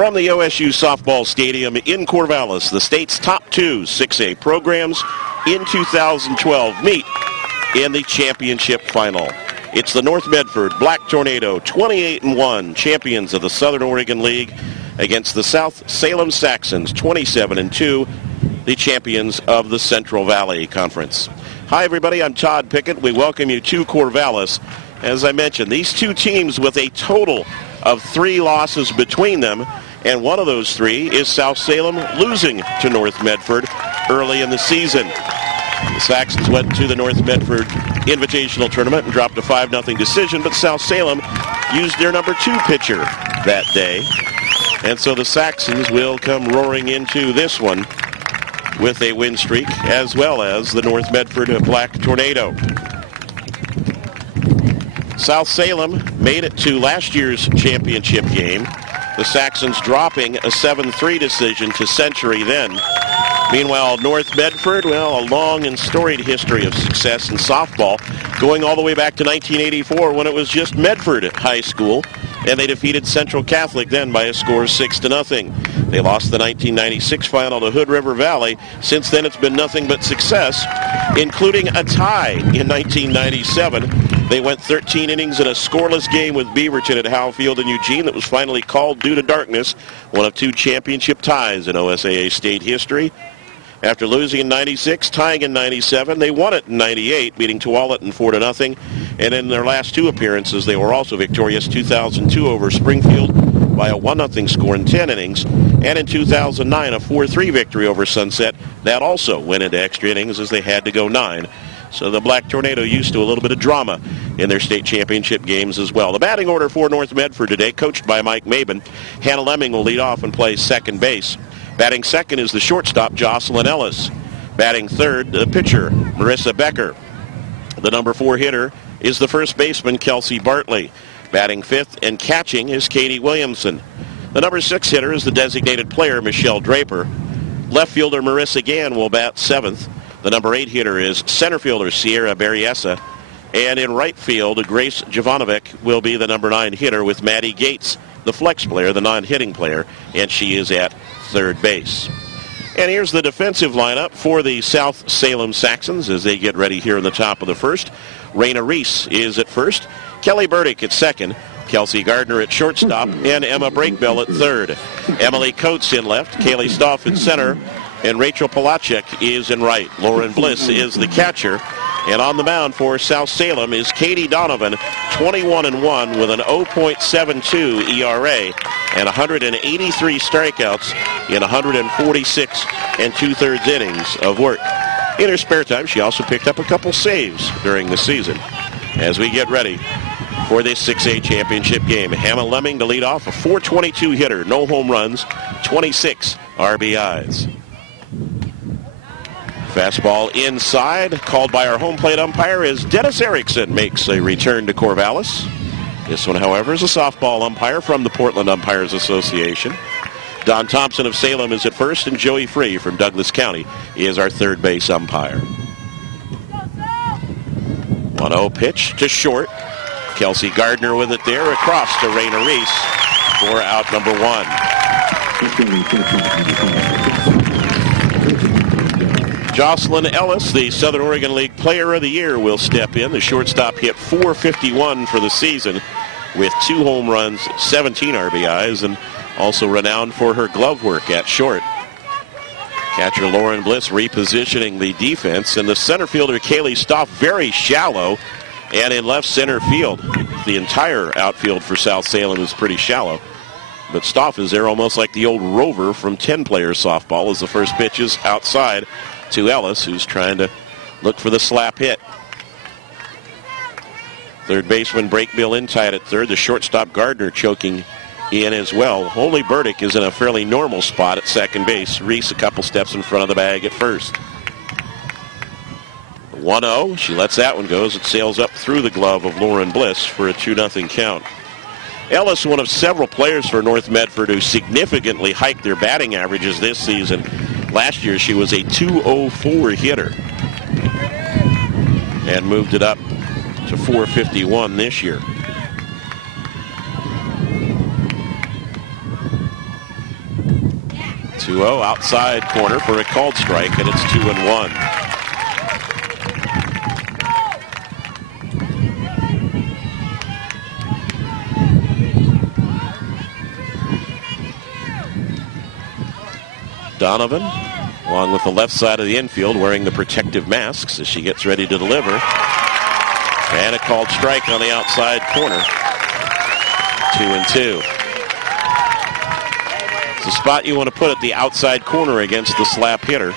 From the OSU Softball Stadium in Corvallis, the state's top two 6A programs in 2012 meet in the championship final. It's the North Medford Black Tornado, 28-1, champions of the Southern Oregon League, against the South Salem Saxons, 27-2, the champions of the Central Valley Conference. Hi, everybody. I'm Todd Pickett. We welcome you to Corvallis. As I mentioned, these two teams with a total of 3 losses between them, and one of those 3 is South Salem losing to North Medford early in the season. The Saxons went to the North Medford Invitational Tournament and dropped a 5-0 decision, but South Salem used their number 2 pitcher that day. And so the Saxons will come roaring into this one with a win streak, as well as the North Medford Black Tornado. South Salem made it to last year's championship game, the Saxons dropping a 7-3 decision to Century then. Meanwhile, North Medford, well, a long and storied history of success in softball, going all the way back to 1984 when it was just Medford High School, and they defeated Central Catholic then by a score of 6-0. They lost the 1996 final to Hood River Valley. Since then, it's been nothing but success, including a tie in 1997. They went 13 innings in a scoreless game with Beaverton at Howe Field in Eugene that was finally called due to darkness, one of 2 championship ties in OSAA state history. After losing in 96, tying in 97, they won it in 98, beating Tualatin 4-0. And in their last 2 appearances, they were also victorious, 2002 over Springfield by a 1-0 score in 10 innings. And in 2009, a 4-3 victory over Sunset. That also went into extra innings as they had to go 9. So the Black Tornado used to a little bit of drama in their state championship games as well. The batting order for North Medford today, coached by Mike Maben. Hannah Lemming will lead off and play second base. Batting second is the shortstop, Jocelyn Ellis. Batting third, the pitcher, Marissa Becker. The number 4 hitter is the first baseman, Kelsey Bartley. Batting fifth and catching is Katie Williamson. The number 6 hitter is the designated player, Michelle Draper. Left fielder, Marissa Gann, will bat 7th. The number 8 hitter is center fielder, Sierra Berriesa. And in right field, Grace Jovanovic will be the number 9 hitter with Maddie Gates, the flex player, the non-hitting player, and she is at third base. And here's the defensive lineup for the South Salem Saxons as they get ready here in the top of the first. Raina Reese is at first, Kelly Burdick at second, Kelsey Gardner at shortstop, and Emma Breakbell at third. Emily Coates in left, Kaylee Stoff in center, and Rachel Polacek is in right. Lauren Bliss is the catcher. And on the mound for South Salem is Katie Donovan, 21-1 with an 0.72 ERA and 183 strikeouts in 146 2/3 innings of work. In her spare time, she also picked up a couple saves during the season. As we get ready for this 6A championship game, Hannah Lemming to lead off, a .422 hitter, no home runs, 26 RBIs. Fastball inside, called by our home plate umpire as Dennis Erickson makes a return to Corvallis. This one, however, is a softball umpire from the Portland Umpires Association. Don Thompson of Salem is at first, and Joey Free from Douglas County is our third base umpire. 1-0 pitch to short. Kelsey Gardner with it there, across to Raina Reese for out number 1. Jocelyn Ellis, the Southern Oregon League Player of the Year, will step in. The shortstop hit .451 for the season with 2 home runs, 17 RBIs, and also renowned for her glove work at short. Catcher Lauren Bliss repositioning the defense, and the center fielder Kaylee Stoff very shallow and in left center field. The entire outfield for South Salem is pretty shallow, but Stoff is there almost like the old Rover from 10-player softball as the first pitch is outside to Ellis, who's trying to look for the slap hit. Third baseman Breakbill in tight at third. The shortstop Gardner choking in as well. Only Burdick is in a fairly normal spot at second base. Reese a couple steps in front of the bag at first. 1-0. She lets that one go as it sails up through the glove of Lauren Bliss for a 2-0 count. Ellis, one of several players for North Medford who significantly hiked their batting averages this season. Last year, she was a .204 hitter and moved it up to .451 this year. 2-0 outside corner for a called strike, and it's 2-1. Donovan, along with the left side of the infield, wearing the protective masks as she gets ready to deliver. And a called strike on the outside corner. 2-2. It's a spot you want to put at the outside corner against the slap hitter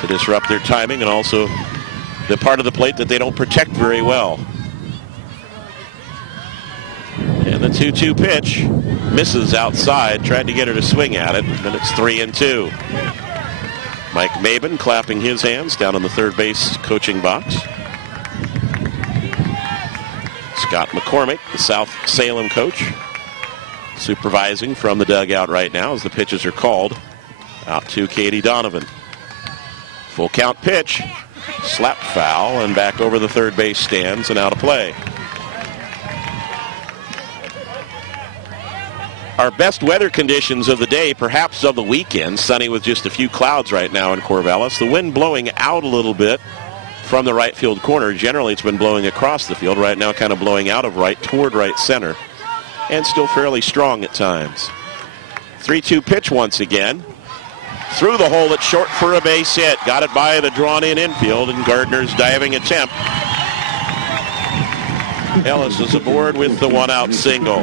to disrupt their timing, and also the part of the plate that they don't protect very well. And the 2-2 pitch misses outside. Tried to get her to swing at it, but it's 3-2. Mike Maben clapping his hands down in the third base coaching box. Scott McCormick, the South Salem coach, supervising from the dugout right now as the pitches are called. Out to Katie Donovan. Full count pitch. Slap foul and back over the third base stands and out of play. Our best weather conditions of the day, perhaps of the weekend. Sunny with just a few clouds right now in Corvallis. The wind blowing out a little bit from the right field corner. Generally, it's been blowing across the field. Right now, kind of blowing out of right toward right center. And still fairly strong at times. 3-2 pitch once again. Through the hole at short for a base hit. Got it by the drawn-in infield, and Gardner's diving attempt. Ellis is aboard with the one-out single.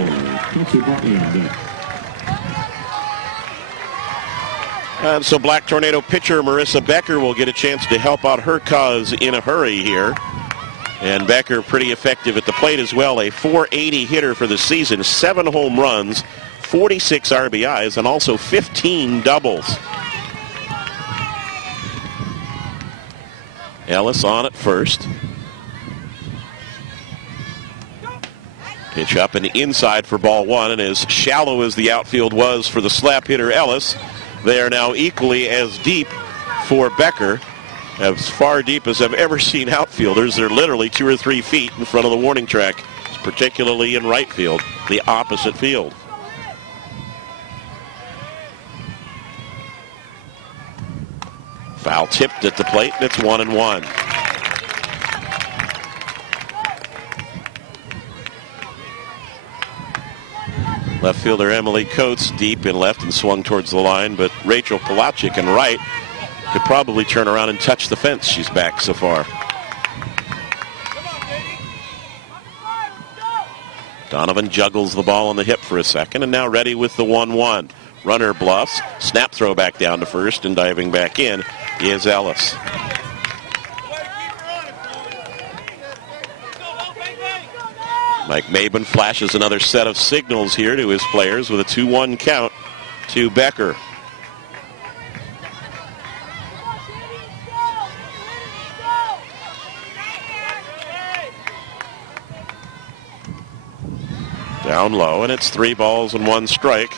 And so Black Tornado pitcher Marissa Becker will get a chance to help out her cause in a hurry here. And Becker pretty effective at the plate as well. A .480 hitter for the season, 7 home runs, 46 RBIs, and also 15 doubles. Ellis on at first. Pitch up and inside for ball one, and as shallow as the outfield was for the slap hitter Ellis, they are now equally as deep for Becker. As far deep as I've ever seen outfielders. They're literally 2 or 3 feet in front of the warning track, particularly in right field, the opposite field. Foul tipped at the plate, and it's 1-1. Left fielder Emily Coates deep in left and swung towards the line, but Rachel Palachik in right could probably turn around and touch the fence. She's back so far. Donovan juggles the ball on the hip for a second, and now ready with the 1-1. Runner bluffs, snap throw back down to first, and diving back in is Ellis. Mike Maben flashes another set of signals here to his players with a 2-1 count to Becker. Down low, and it's 3 balls and 1 strike.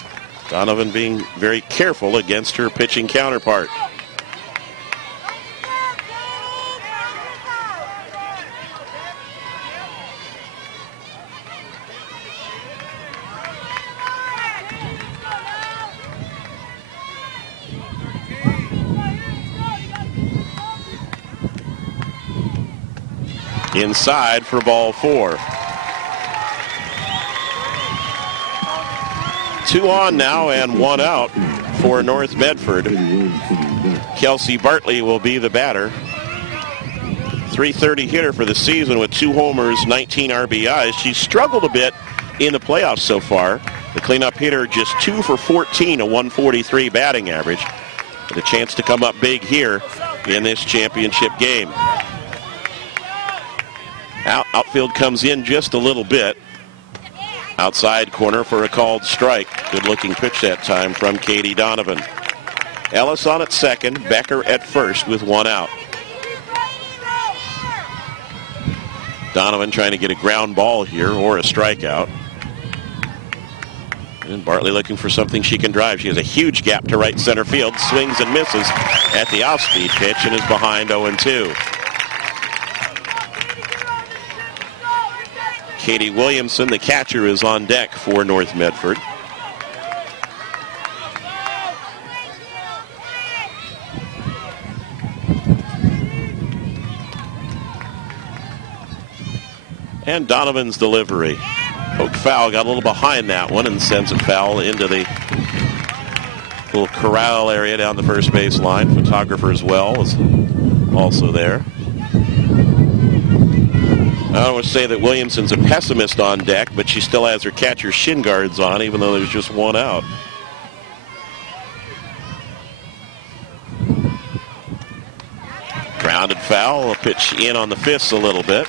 Donovan being very careful against her pitching counterpart. Inside for ball 4. 2 on now and 1 out for North Medford. Kelsey Bartley will be the batter. .330 hitter for the season with 2 homers, 19 RBIs. She's struggled a bit in the playoffs so far. The cleanup hitter just 2 for 14, a .143 batting average. With a chance to come up big here in this championship game. Outfield comes in just a little bit. Outside corner for a called strike. Good-looking pitch that time from Katie Donovan. Ellis on at second, Becker at first with 1 out. Donovan trying to get a ground ball here or a strikeout. And Bartley looking for something she can drive. She has a huge gap to right center field. Swings and misses at the off-speed pitch and is behind 0-2. Katie Williamson, the catcher, is on deck for North Medford. And Donovan's delivery. Poke foul, got a little behind that one and sends it foul into the little corral area down the first base line. Photographer as well is also there. I don't want to say that Williamson's a pessimist on deck, but she still has her catcher shin guards on, even though there's just one out. Grounded foul, a pitch in on the fists a little bit.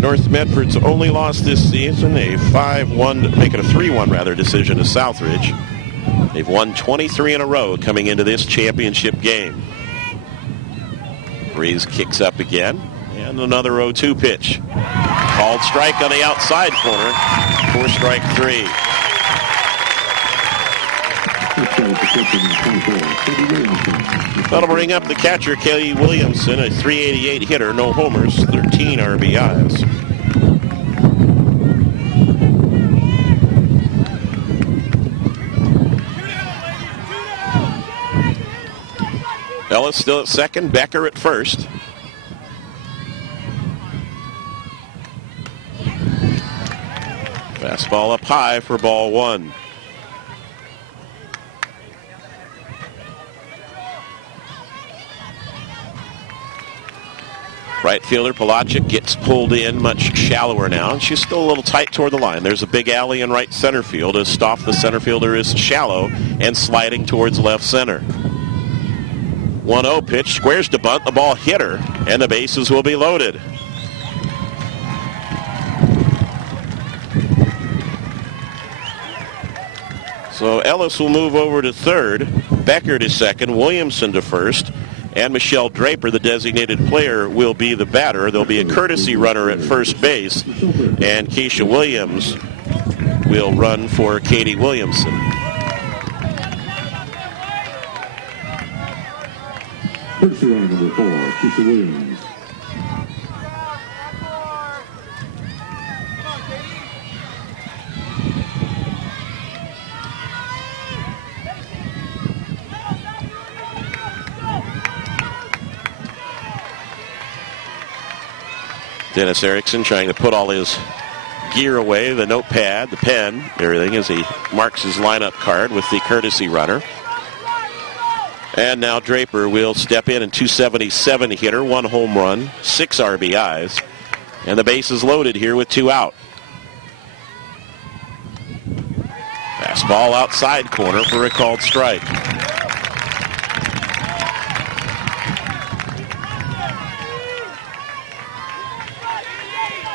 North Medford's only loss this season, a 5-1, make it a 3-1 rather, decision to Southridge. They've won 23 in a row coming into this championship game. Breeze kicks up again, and another 0-2 pitch. Called strike on the outside corner for strike 3. That'll bring up the catcher, Kelly Williamson, a .388 hitter, no homers, 13 RBIs. Ellis still at second, Becker at first. Fastball up high for ball 1. Right fielder Pelagic gets pulled in much shallower now, and she's still a little tight toward the line. There's a big alley in right center field as Stoff, the center fielder, is shallow and sliding towards left center. 1-0 pitch, squares to bunt, the ball hit her, and the bases will be loaded. So Ellis will move over to third, Becker to second, Williamson to first, and Michelle Draper, the designated player, will be the batter. There'll be a courtesy runner at first base, and Keisha Williams will run for Katie Williamson. Courtesy runner number 4, Keisha Williams. Dennis Erickson trying to put all his gear away, the notepad, the pen, everything, as he marks his lineup card with the courtesy runner. And now Draper will step in, and .277 hitter, 1 home run, 6 RBIs. And the base is loaded here with 2 out. Fastball outside corner for a called strike.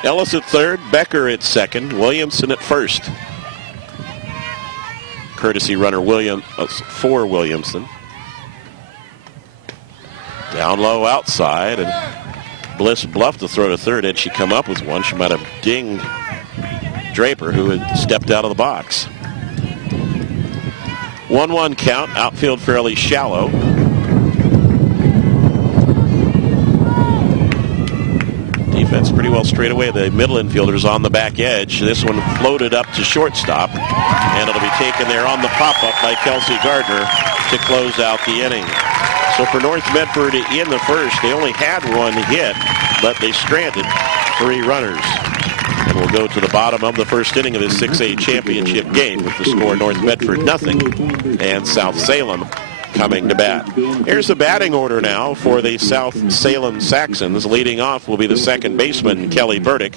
Ellis at third, Becker at second, Williamson at first. Courtesy runner for Williamson. Down low outside, and Bliss bluffed the throw to third. Had she come up with one, she might have dinged Draper, who had stepped out of the box. 1-1 count, outfield fairly shallow. Defense pretty well straight away. The middle infielder's on the back edge. This one floated up to shortstop, and it'll be taken there on the pop-up by Kelsey Gardner to close out the inning. So for North Medford in the first, they only had 1 hit, but they stranded 3 runners. And we'll go to the bottom of the first inning of this 6A championship game with the score North Medford 0 and South Salem coming to bat. Here's the batting order now for the South Salem Saxons. Leading off will be the second baseman, Kelly Burdick.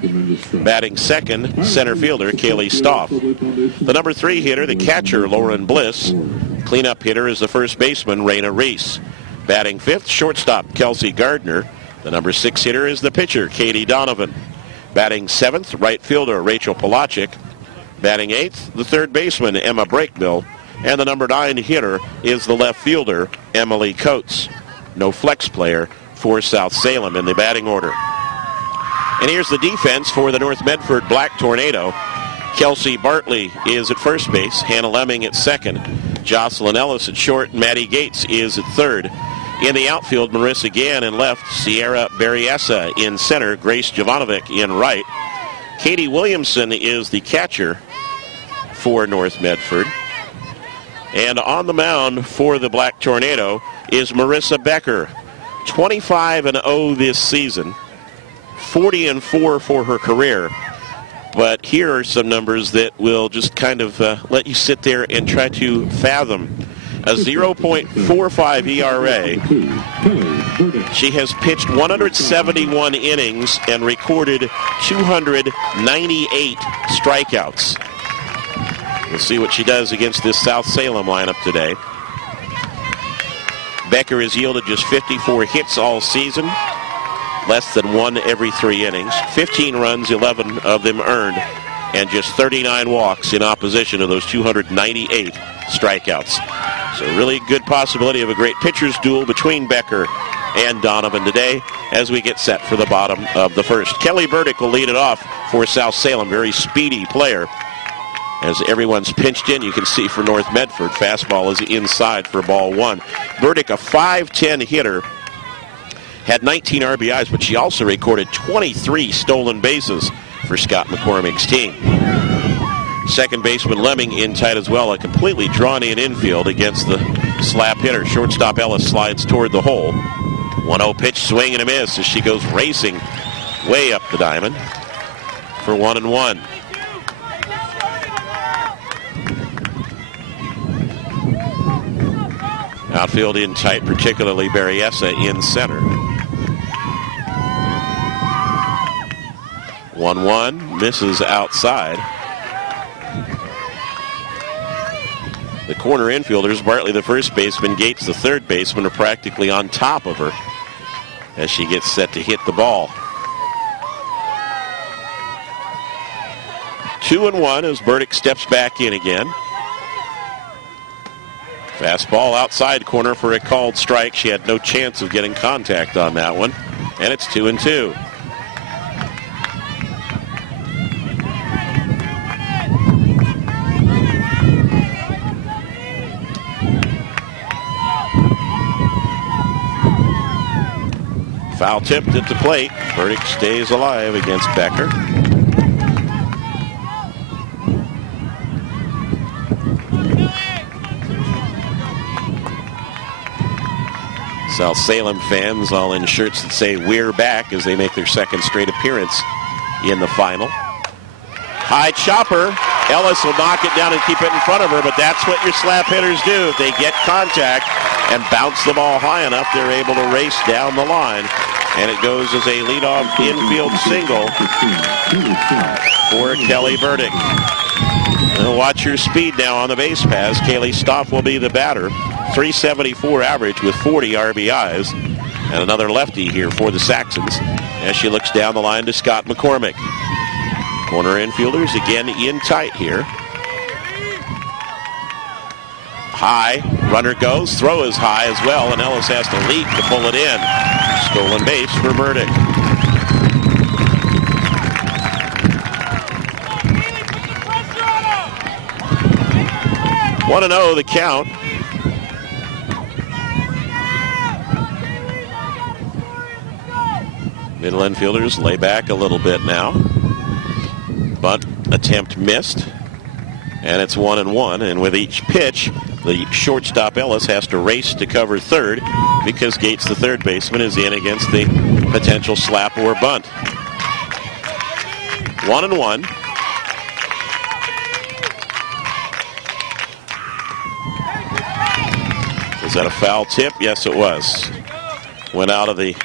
Batting second, center fielder, Kaylee Stoff. The number 3 hitter, the catcher, Lauren Bliss. Cleanup hitter is the first baseman, Raina Reese. Batting fifth, shortstop, Kelsey Gardner. The number 6 hitter is the pitcher, Katie Donovan. Batting seventh, right fielder, Rachel Pelagic. Batting eighth, the third baseman, Emma Breakbill. And the number 9 hitter is the left fielder, Emily Coates. No flex player for South Salem in the batting order. And here's the defense for the North Medford Black Tornado. Kelsey Bartley is at first base, Hannah Lemming at second, Jocelyn Ellis at short, and Maddie Gates is at third. In the outfield, Marissa Gann in left, Sierra Berriesa in center, Grace Jovanovic in right. Katie Williamson is the catcher for North Medford. And on the mound for the Black Tornado is Marissa Becker. 25-0 this season. 40-4 for her career. But here are some numbers that will just kind of let you sit there and try to fathom. A 0.45 ERA. She has pitched 171 innings and recorded 298 strikeouts. We'll see what she does against this South Salem lineup today. Becker has yielded just 54 hits all season, less than one every 3 innings. 15 runs, 11 of them earned, and just 39 walks in opposition to those 298 strikeouts. So really good possibility of a great pitcher's duel between Becker and Donovan today as we get set for the bottom of the first. Kelly Burdick will lead it off for South Salem. Very speedy player. As everyone's pinched in, you can see for North Medford, fastball is inside for ball 1. Burdick, a 5'10" hitter, had 19 RBIs, but she also recorded 23 stolen bases for Scott McCormick's team. Second baseman Lemming in tight as well, a completely drawn-in infield against the slap hitter. Shortstop Ellis slides toward the hole. 1-0 pitch, swing and a miss as she goes racing way up the diamond for 1-1. Outfield in tight, particularly Berryessa in center. 1-1, misses outside. The corner infielders, Bartley the first baseman, Gates the third baseman, are practically on top of her as she gets set to hit the ball. 2-1 as Burdick steps back in again. Fastball outside corner for a called strike. She had no chance of getting contact on that one. And it's 2-2. Foul tipped at the plate. Burdick stays alive against Becker. South Salem fans all in shirts that say "We're back" as they make their second straight appearance in the final. High chopper. Ellis will knock it down and keep it in front of her, but that's what your slap hitters do. If they get contact and bounce the ball high enough, they're able to race down the line. And it goes as a leadoff infield single for Kelly Burdick. And watch her speed now on the base pass. Kaylee Stoff will be the batter. 374 average with 40 RBIs. And another lefty here for the Saxons as she looks down the line to Scott McCormick. Corner infielders again in tight here. High, runner goes, throw is high as well, and Ellis has to leap to pull it in. Stolen base for Burdick. One 1-0 the count. Middle infielders lay back a little bit now. Bunt attempt missed. And it's 1-1. And with each pitch, the shortstop Ellis has to race to cover third because Gates, the third baseman, is in against the potential slap or bunt. 1-1. Was that a foul tip? Yes, it was. Went out of the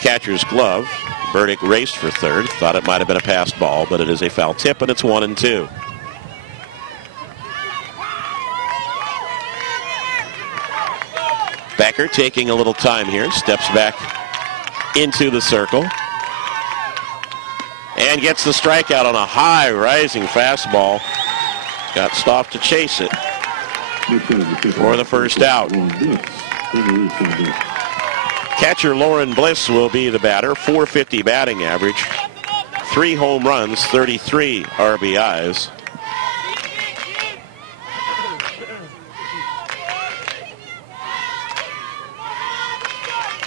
catcher's glove. Burdick raced for third. Thought it might have been a passed ball, but it is a foul tip, and it's 1-2. Becker taking a little time here. Steps back into the circle. And gets the strikeout on a high rising fastball. Got Stoff to chase it for the first out. Catcher Lauren Bliss will be the batter. .450 batting average. 3 home runs, 33 RBIs.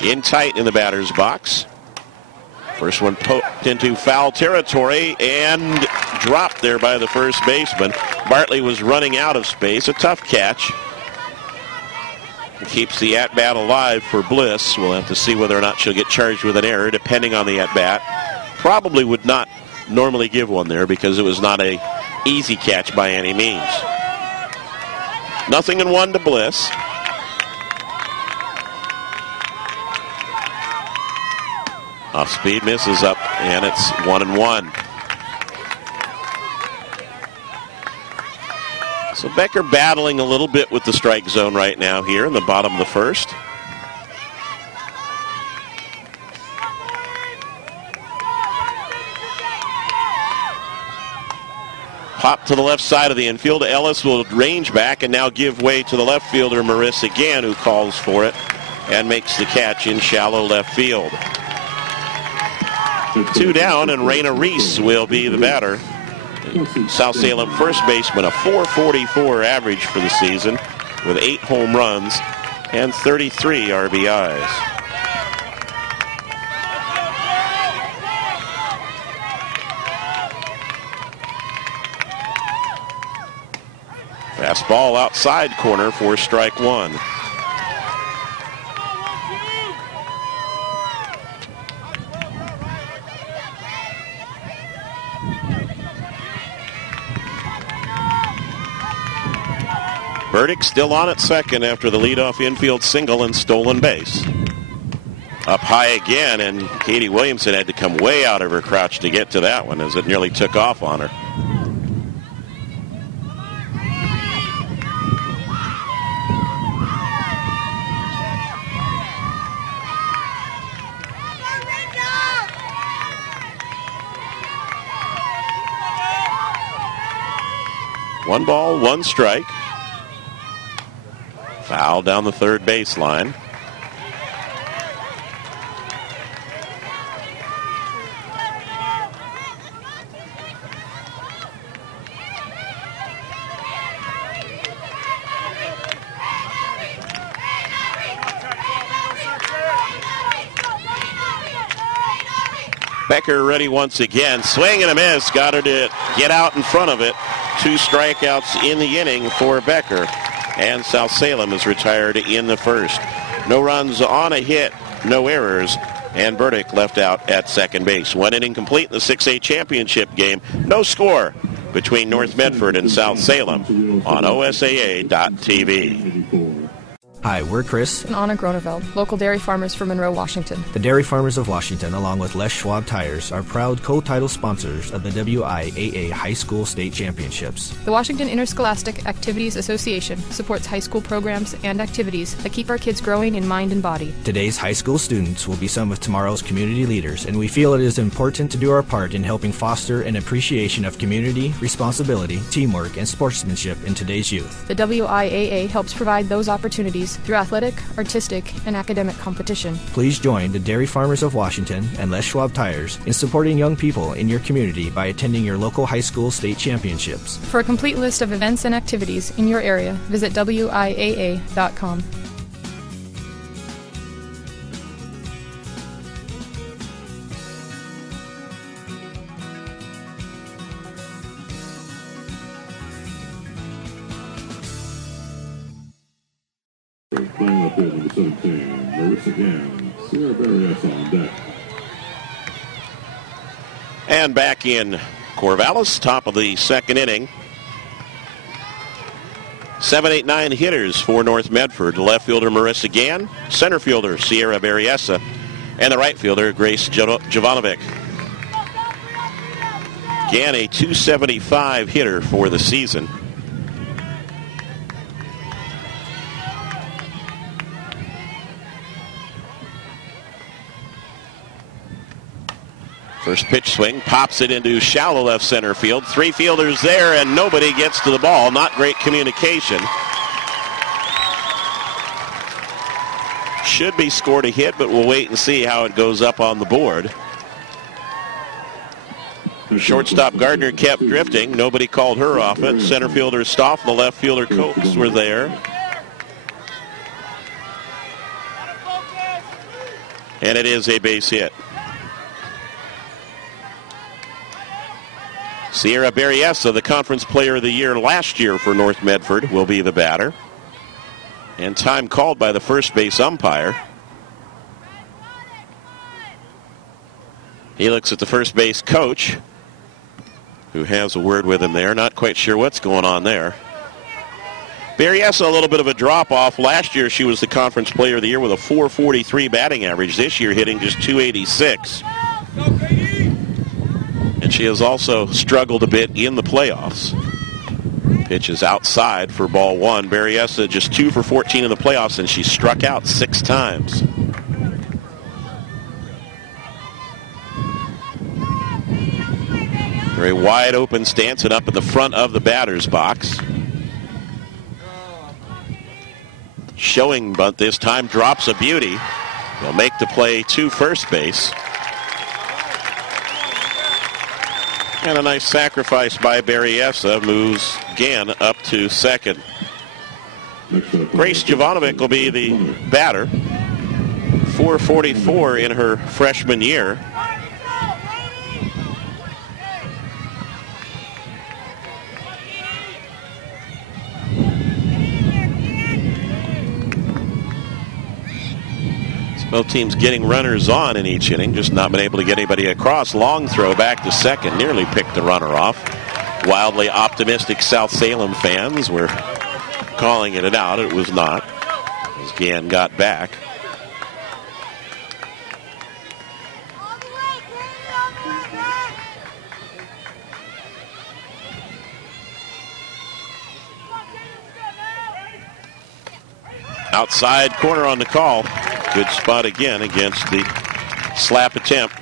In tight in the batter's box. First one poked into foul territory and dropped there by the first baseman. Bartley was running out of space. A tough catch. Keeps the at-bat alive for Bliss. We'll have to see whether or not she'll get charged with an error, depending on the at-bat. Probably would not normally give one there because it was not a easy catch by any means. 0-1 to Bliss. Off speed, misses up, and it's 1-1. So Becker battling a little bit with the strike zone right now here in the bottom of the first. Pop to the left side of the infield. Ellis will range back and now give way to the left fielder, Marissa Gann, who calls for it and makes the catch in shallow left field. 2 down, and Raina Reese will be the batter. South Salem first baseman, a .444 average for the season with 8 home runs and 33 RBIs. Fastball outside corner for strike 1. Burdick still on at second after the leadoff infield single and stolen base. Up high again, and Katie Williamson had to come way out of her crouch to get to that one as it nearly took off on her. One ball, one strike. Foul down the third baseline. Becker ready once again. Swing and a miss. Got her to get out in front of it. 2 strikeouts in the inning for Becker. And South Salem is retired in the first. No runs on a hit, no errors, and Burdick left out at second base. 1 inning complete in the 6A championship game. No score between North Medford and South Salem on OSAA.TV. Hi, we're Chris and Anna Groneveld, local dairy farmers from Monroe, Washington. The Dairy Farmers of Washington, along with Les Schwab Tires, are proud co-title sponsors of the WIAA High School State Championships. The Washington Interscholastic Activities Association supports high school programs and activities that keep our kids growing in mind and body. Today's high school students will be some of tomorrow's community leaders, and we feel it is important to do our part in helping foster an appreciation of community, responsibility, teamwork, and sportsmanship in today's youth. The WIAA helps provide those opportunities through athletic, artistic, and academic competition. Please join the Dairy Farmers of Washington and Les Schwab Tires in supporting young people in your community by attending your local high school state championships. For a complete list of events and activities in your area, visit WIAA.com. Playing up field number 17, Marissa Gann, Sierra Barrios on deck. And back in Corvallis, top of the second inning. 7, 8, 9 hitters for North Medford. The left fielder, Marissa Gann. Center fielder, Sierra Berryessa. And the right fielder, Grace Jovanovic. Gann, a .275 hitter for the season. First pitch swing, pops it into shallow left center field. 3 fielders there, and nobody gets to the ball. Not great communication. Should be scored a hit, but we'll wait and see how it goes up on the board. Shortstop Gardner kept drifting. Nobody called her off it. Center fielder Stoff and the left fielder Cokes were there. And it is a base hit. Sierra Berryessa, the Conference Player of the Year last year for North Medford, will be the batter. And time called by the first base umpire. He looks at the first base coach, who has a word with him there. Not quite sure what's going on there. Berryessa, a little bit of a drop-off. Last year, she was the Conference Player of the Year with a .443 batting average. This year, hitting just .286. And she has also struggled a bit in the playoffs. Pitch is outside for ball one. Berryessa just 2 for 14 in the playoffs, and she struck out 6 times. Very wide open stance and up at the front of the batter's box. Showing bunt this time, drops a beauty. They'll make the play to first base. And a nice sacrifice by Berryessa moves Gann up to second. Grace Jovanovic will be the batter. .444 in her freshman year. Both teams getting runners on in each inning, just not been able to get anybody across. Long throw back to second, nearly picked the runner off. Wildly optimistic South Salem fans were calling it out. It was not, as Gann got back. Outside corner on the call. Good spot again against the slap attempt.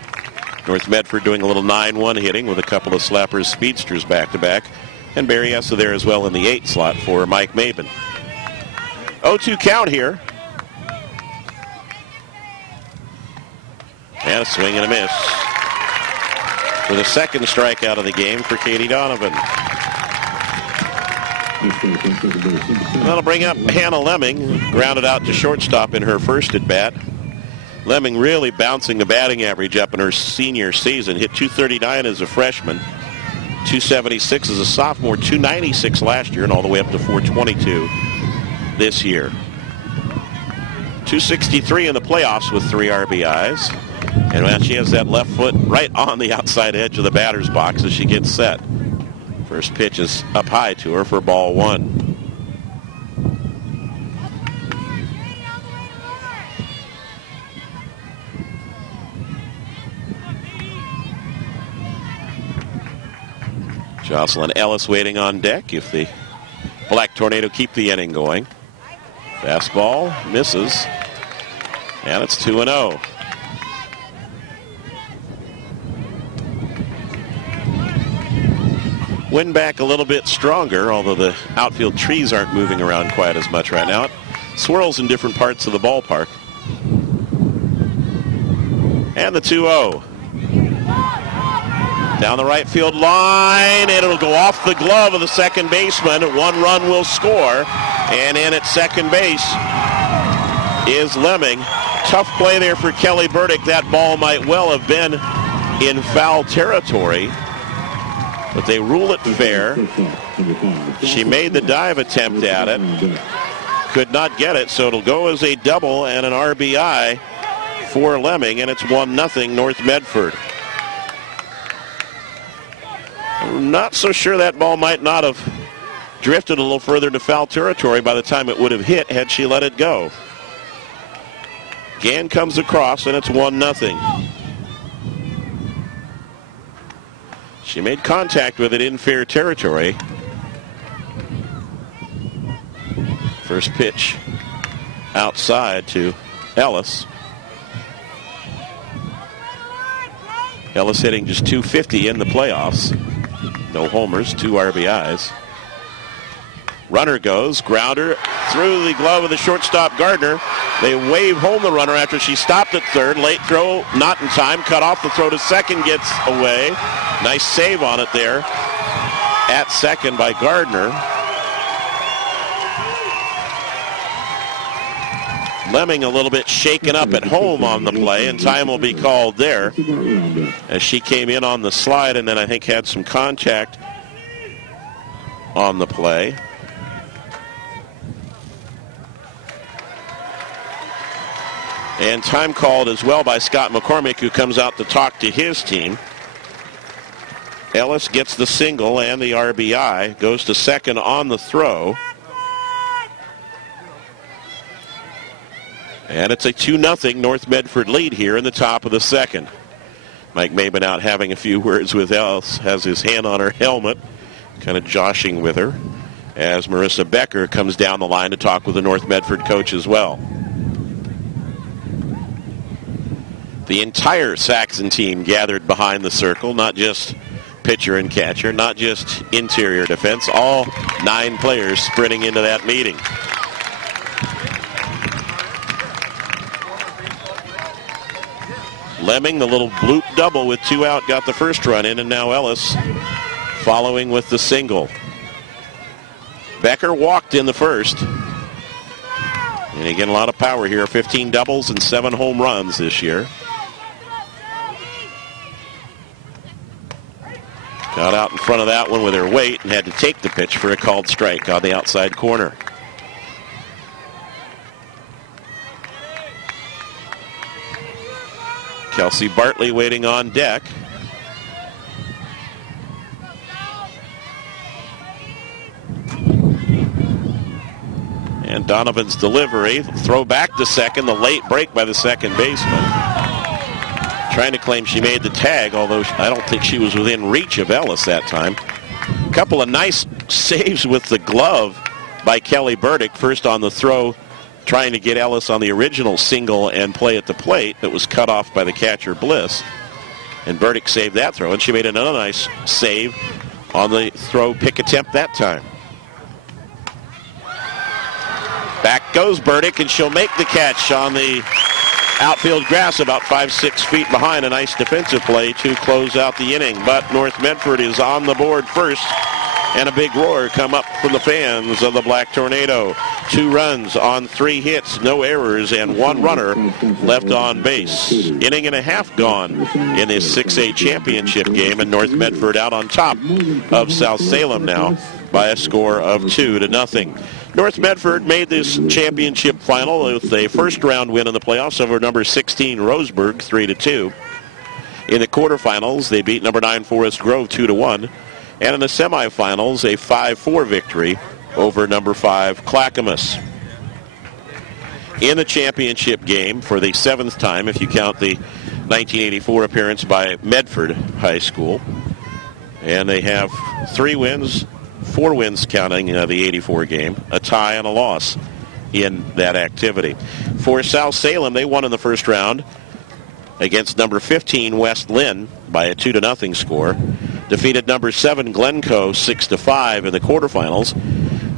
North Medford doing a little 9-1 hitting with a couple of slappers, speedsters back-to-back. And Berryessa there as well in the 8 slot for Mike Maben. 0-2 count here. And a swing and a miss. For the second strikeout of the game for Katie Donovan. That'll bring up Hannah Lemming, grounded out to shortstop in her first at-bat. Lemming really bouncing the batting average up in her senior season. Hit .239 as a freshman, .276 as a sophomore, .296 last year, and all the way up to .422 this year. .263 in the playoffs with 3 RBIs. And now she has that left foot right on the outside edge of the batter's box as she gets set. First pitch is up high to her for ball one. Jocelyn Ellis waiting on deck if the Black Tornado keep the inning going. Fastball misses, and it's 2-0. Wind back a little bit stronger, although the outfield trees aren't moving around quite as much right now. It swirls in different parts of the ballpark. And the 2-0. Down the right field line, and it'll go off the glove of the second baseman. 1 run will score, and in at second base is Lemming. Tough play there for Kelly Burdick. That ball might well have been in foul territory, but they rule it fair. She made the dive attempt at it, could not get it, so it'll go as a double and an RBI for Lemming, and it's 1-0 North Medford. I'm not so sure that ball might not have drifted a little further to foul territory by the time it would have hit had she let it go. Gann comes across, and it's 1-0. She made contact with it in fair territory. First pitch outside to Ellis. Ellis hitting just .250 in the playoffs. No homers, 2 RBIs. Runner goes, grounder through the glove of the shortstop Gardner. They wave home the runner after she stopped at third. Late throw, not in time. Cut off the throw to second, gets away. Nice save on it there at second by Gardner. Lemming a little bit shaken up at home on the play, and time will be called there as she came in on the slide and then I think had some contact on the play. And time called as well by Scott McCormick, who comes out to talk to his team. Ellis gets the single and the RBI, goes to second on the throw. And it's a 2-0 North Medford lead here in the top of the second. Mike Maben out having a few words with Ellis, has his hand on her helmet, kind of joshing with her, as Marissa Becker comes down the line to talk with the North Medford coach as well. The entire Saxon team gathered behind the circle, not just pitcher and catcher, not just interior defense, all 9 players sprinting into that meeting. Lemming, the little bloop double with 2 out, got the first run in, and now Ellis following with the single. Becker walked in the first. And again, a lot of power here, 15 doubles and 7 home runs this year. Got out in front of that one with her weight and had to take the pitch for a called strike on the outside corner. Kelsey Bartley waiting on deck. And Donovan's delivery, throw back to second, the late break by the second baseman. Trying to claim she made the tag, although I don't think she was within reach of Ellis that time. A couple of nice saves with the glove by Kelly Burdick, first on the throw, trying to get Ellis on the original single and play at the plate that was cut off by the catcher Bliss. And Burdick saved that throw, and she made another nice save on the throw pick attempt that time. Back goes Burdick, and she'll make the catch on the outfield grass about 5-6 feet behind. A nice defensive play to close out the inning. But North Medford is on the board first, and a big roar come up from the fans of the Black Tornado. 2 runs on 3 hits, no errors, and 1 runner left on base. Inning and a half gone in this 6A championship game, and North Medford out on top of South Salem now by a score of 2-0. North Medford made this championship final with a first-round win in the playoffs over number 16 Roseburg 3-2. In the quarterfinals, they beat number 9 Forest Grove 2-1. And in the semifinals, a 5-4 victory over number 5 Clackamas. In the championship game for the 7th time, if you count the 1984 appearance by Medford High School. And they have 3 wins, 4 wins counting the 84 game, a tie and a loss in that activity. For South Salem, they won in the first round against number 15 West Lynn by a 2-0 score. Defeated number 7 Glencoe 6-5 in the quarterfinals.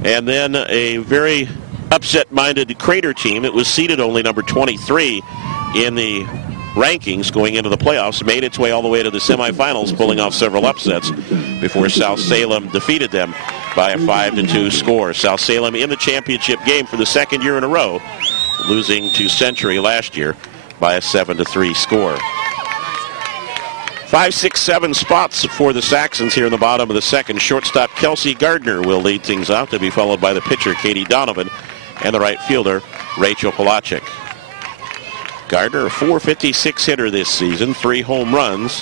And then a very upset-minded Crater team that was seeded only number 23 in the rankings going into the playoffs made its way all the way to the semifinals, pulling off several upsets before South Salem defeated them by a 5-2 score. South Salem in the championship game for the 2nd year in a row, losing to Century last year by a 7-3 score. 5, 6, 7 spots for the Saxons here in the bottom of the second. Shortstop Kelsey Gardner will lead things off, to be followed by the pitcher Katie Donovan and the right fielder Rachel Polachek. Gardner, a .456 hitter this season, 3 home runs,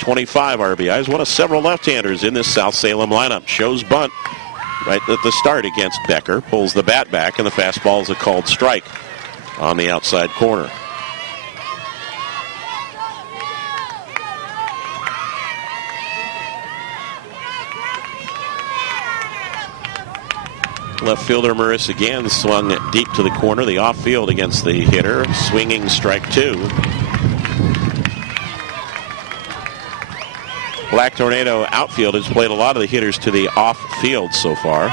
25 RBIs, one of several left-handers in this South Salem lineup. Shows bunt right at the start against Becker, pulls the bat back, and the fastball is a called strike on the outside corner. Left fielder Marissa Gans swung deep to the corner, the off field against the hitter, swinging strike 2. Black Tornado outfield has played a lot of the hitters to the off field so far.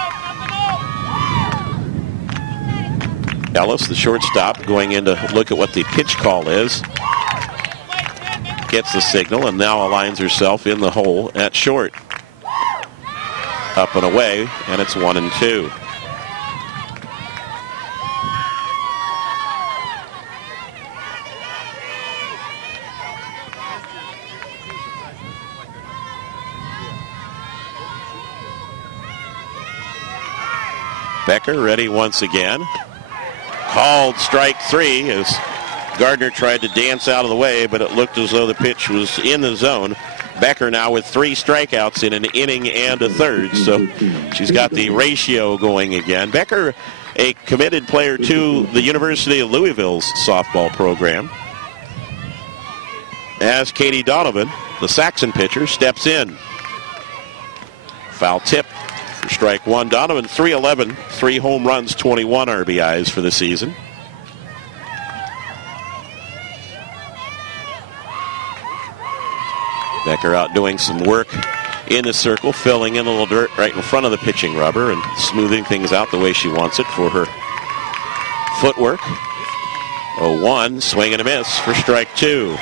Ellis, the shortstop, going in to look at what the pitch call is. Gets the signal and now aligns herself in the hole at short. Up and away, and it's 1-2. Becker ready once again. Called strike 3 as Gardner tried to dance out of the way, but it looked as though the pitch was in the zone. Becker now with 3 strikeouts in an inning and a third, so she's got the ratio going again. Becker, a committed player to the University of Louisville's softball program. As Katie Donovan, the Saxon pitcher, steps in. Foul tip for strike 1. Donovan, 311, 3 home runs, 21 RBIs for the season. Becker out doing some work in the circle, filling in a little dirt right in front of the pitching rubber and smoothing things out the way she wants it for her footwork. 0-1, swing and a miss for strike 2.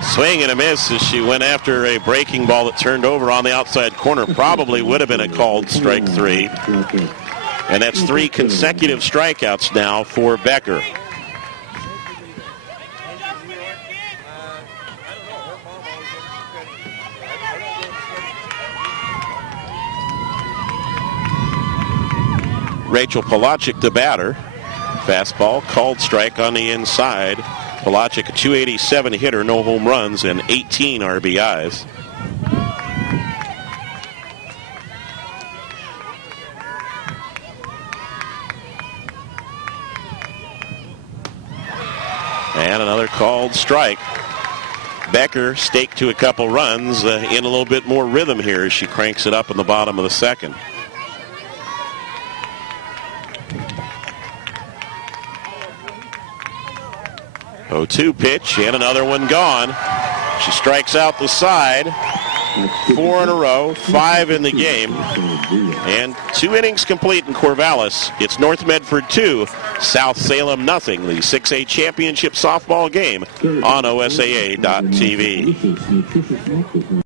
Swing and a miss as she went after a breaking ball that turned over on the outside corner. Probably would have been a called strike 3. And that's 3 consecutive strikeouts now for Becker. Rachel Polachik, the batter. Fastball, called strike on the inside. Polachik, a 287 hitter, no home runs, and 18 RBIs. And another called strike. Becker staked to a couple runs, in a little bit more rhythm here as she cranks it up in the bottom of the second. Oh, 2 pitch, and another one gone. She strikes out the side. 4 in a row, 5 in the game, and 2 innings complete in Corvallis. It's North Medford 2, South Salem nothing. The 6A championship softball game on OSAA.tv.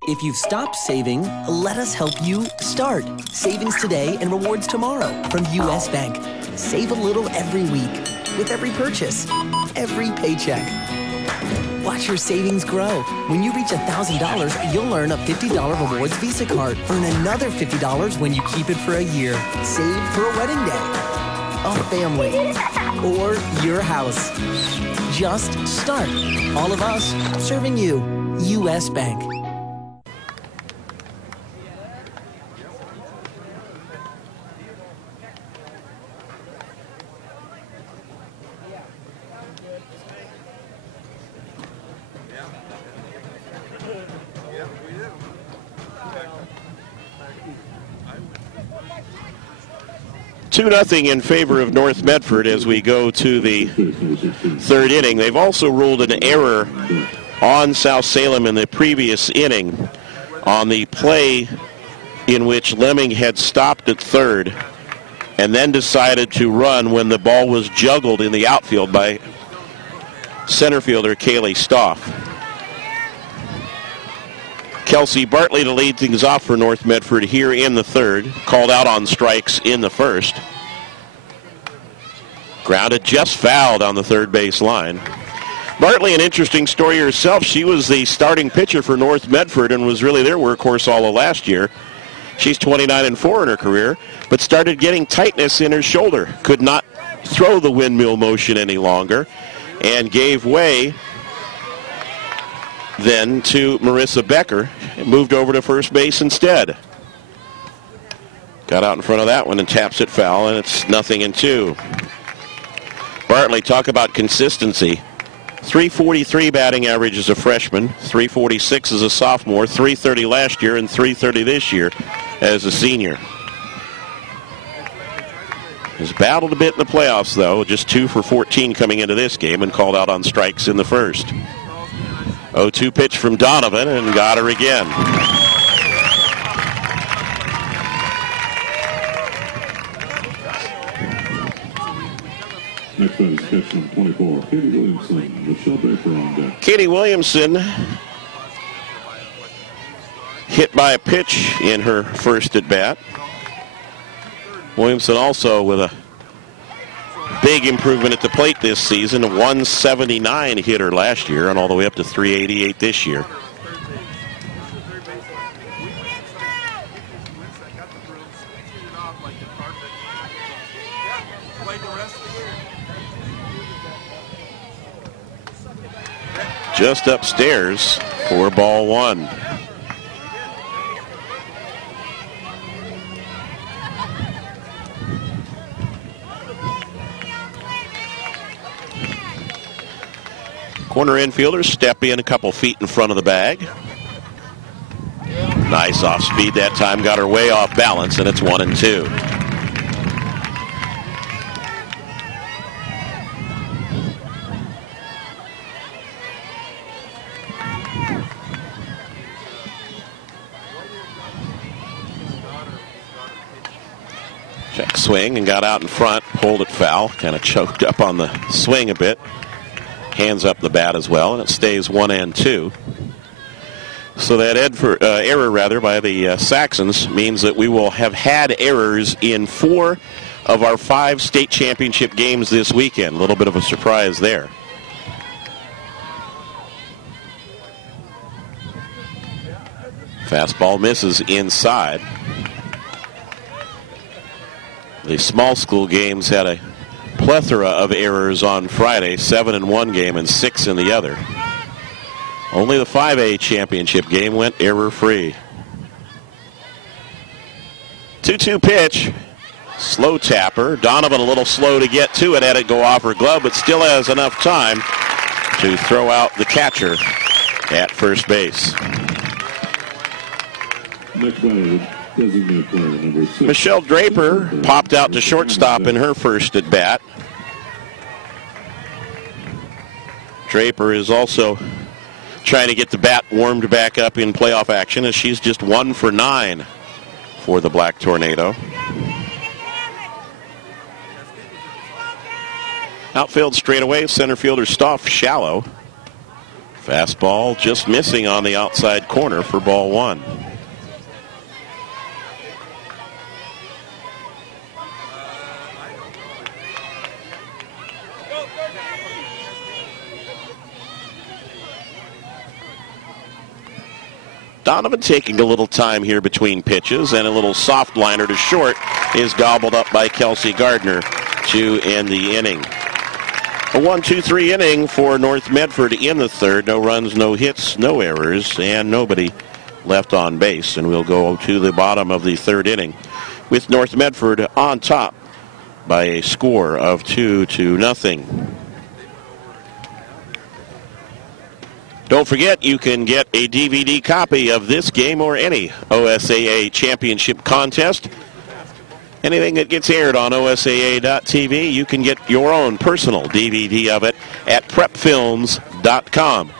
If you've stopped saving, let us help you start. Savings today and rewards tomorrow from U.S. Bank. Save a little every week with every purchase, every paycheck. Watch your savings grow. When you reach $1,000, you'll earn a $50 rewards Visa card. Earn another $50 when you keep it for a year. Save for a wedding day, a family, or your house. Just start. All of us serving you. U.S. Bank. Two 2-0 in favor of North Medford as we go to the third inning. They've also ruled an error on South Salem in the previous inning on the play in which Lemming had stopped at third and then decided to run when the ball was juggled in the outfield by center fielder Kaylee Stoff. Kelsey Bartley to lead things off for North Medford here in the third. Called out on strikes in the first. Grounded, just fouled on the third base line. Bartley, an interesting story herself. She was the starting pitcher for North Medford and was really their workhorse all of last year. She's 29-4 in her career, but started getting tightness in her shoulder. Could not throw the windmill motion any longer and gave way then to Marissa Becker and moved over to first base instead. Got out in front of that one and taps it foul, and it's 0-2. Bartley, talk about consistency. .343 batting average as a freshman, .346 as a sophomore, .330 last year, and .330 this year as a senior. Has battled a bit in the playoffs, though, just 2 for 14 coming into this game and called out on strikes in the first. 0-2 pitch from Donovan, and got her again. Next man is catch number 24, Katie Williamson. Michelle Baker on deck. Katie Williamson hit by a pitch in her first at bat. Williamson also with a big improvement at the plate this season. A 179 hitter last year and all the way up to 388 this year. Just upstairs for ball one. Corner infielders step in a couple feet in front of the bag. Nice off speed that time, got her way off balance, and it's 1-2. Check swing and got out in front, pulled it foul, kind of choked up on the swing a bit. Hands up the bat as well, and it stays 1-2. So that error by the Saxons means that we will have had errors in 4 of our 5 state championship games this weekend. A little bit of a surprise there. Fastball misses inside. The small school games had a plethora of errors on Friday, 7 in one game and 6 in the other. Only the 5A championship game went error-free. 2-2 pitch. Slow tapper. Donovan a little slow to get to it. Had it go off her glove, but still has enough time to throw out the catcher at first base. Next batter, designated player number 6. Michelle Draper popped out to shortstop in her first at bat. Draper is also trying to get the bat warmed back up in playoff action as she's just 1 for 9 for the Black Tornado. Outfield straightaway, center fielder Stoff shallow. Fastball just missing on the outside corner for ball one. Donovan taking a little time here between pitches, and a little soft liner to short is gobbled up by Kelsey Gardner to end the inning. A 1-2-3 inning for North Medford in the third. No runs, no hits, no errors, and nobody left on base. And we'll go to the bottom of the third inning with North Medford on top by a score of 2-0. Don't forget, you can get a DVD copy of this game or any OSAA championship contest. Anything that gets aired on OSAA.tv, you can get your own personal DVD of it at prepfilms.com.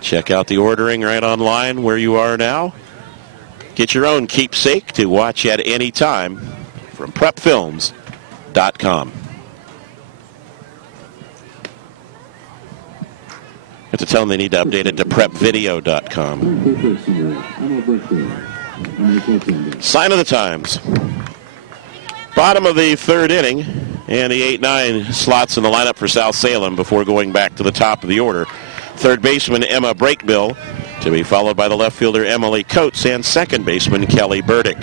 Check out the ordering right online where you are now. Get your own keepsake to watch at any time from prepfilms.com. I have to tell them they need to update it to prepvideo.com. Sign of the times. Bottom of the third inning, and the 8-9 slots in the lineup for South Salem before going back to the top of the order. Third baseman Emma Brakebill to be followed by the left fielder Emily Coates and second baseman Kelly Burdick.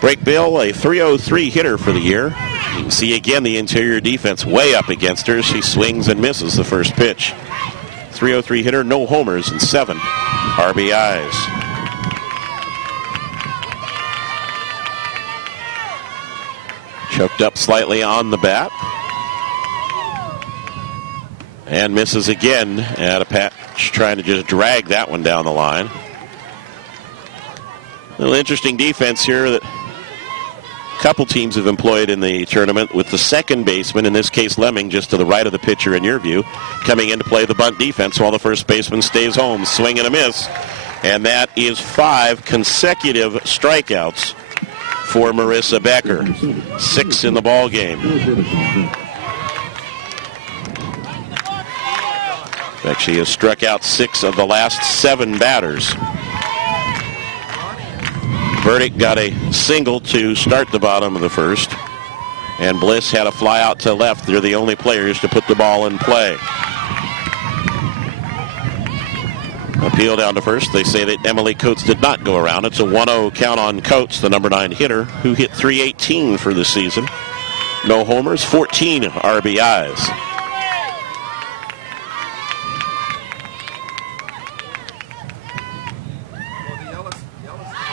Brakebill, a .303 hitter for the year. You can see again the interior defense way up against her. She swings and misses the first pitch. .303 hitter, no homers and 7 RBIs. Choked up slightly on the bat. And misses again at a patch, trying to just drag that one down the line. A little interesting defense here that a couple teams have employed in the tournament, with the second baseman, in this case Lemming, just to the right of the pitcher in your view, coming in to play the bunt defense while the first baseman stays home. Swing and a miss. And that is 5 consecutive strikeouts for Marissa Becker. 6 in the ball game. In fact, she has struck out 6 of the last 7 batters. Burdick got a single to start the bottom of the first, and Bliss had a fly out to left. They're the only players to put the ball in play. Appeal down to first. They say that Emily Coates did not go around. It's a 1-0 count on Coates, the number 9 hitter, who hit .318 for the season. No homers, 14 RBIs.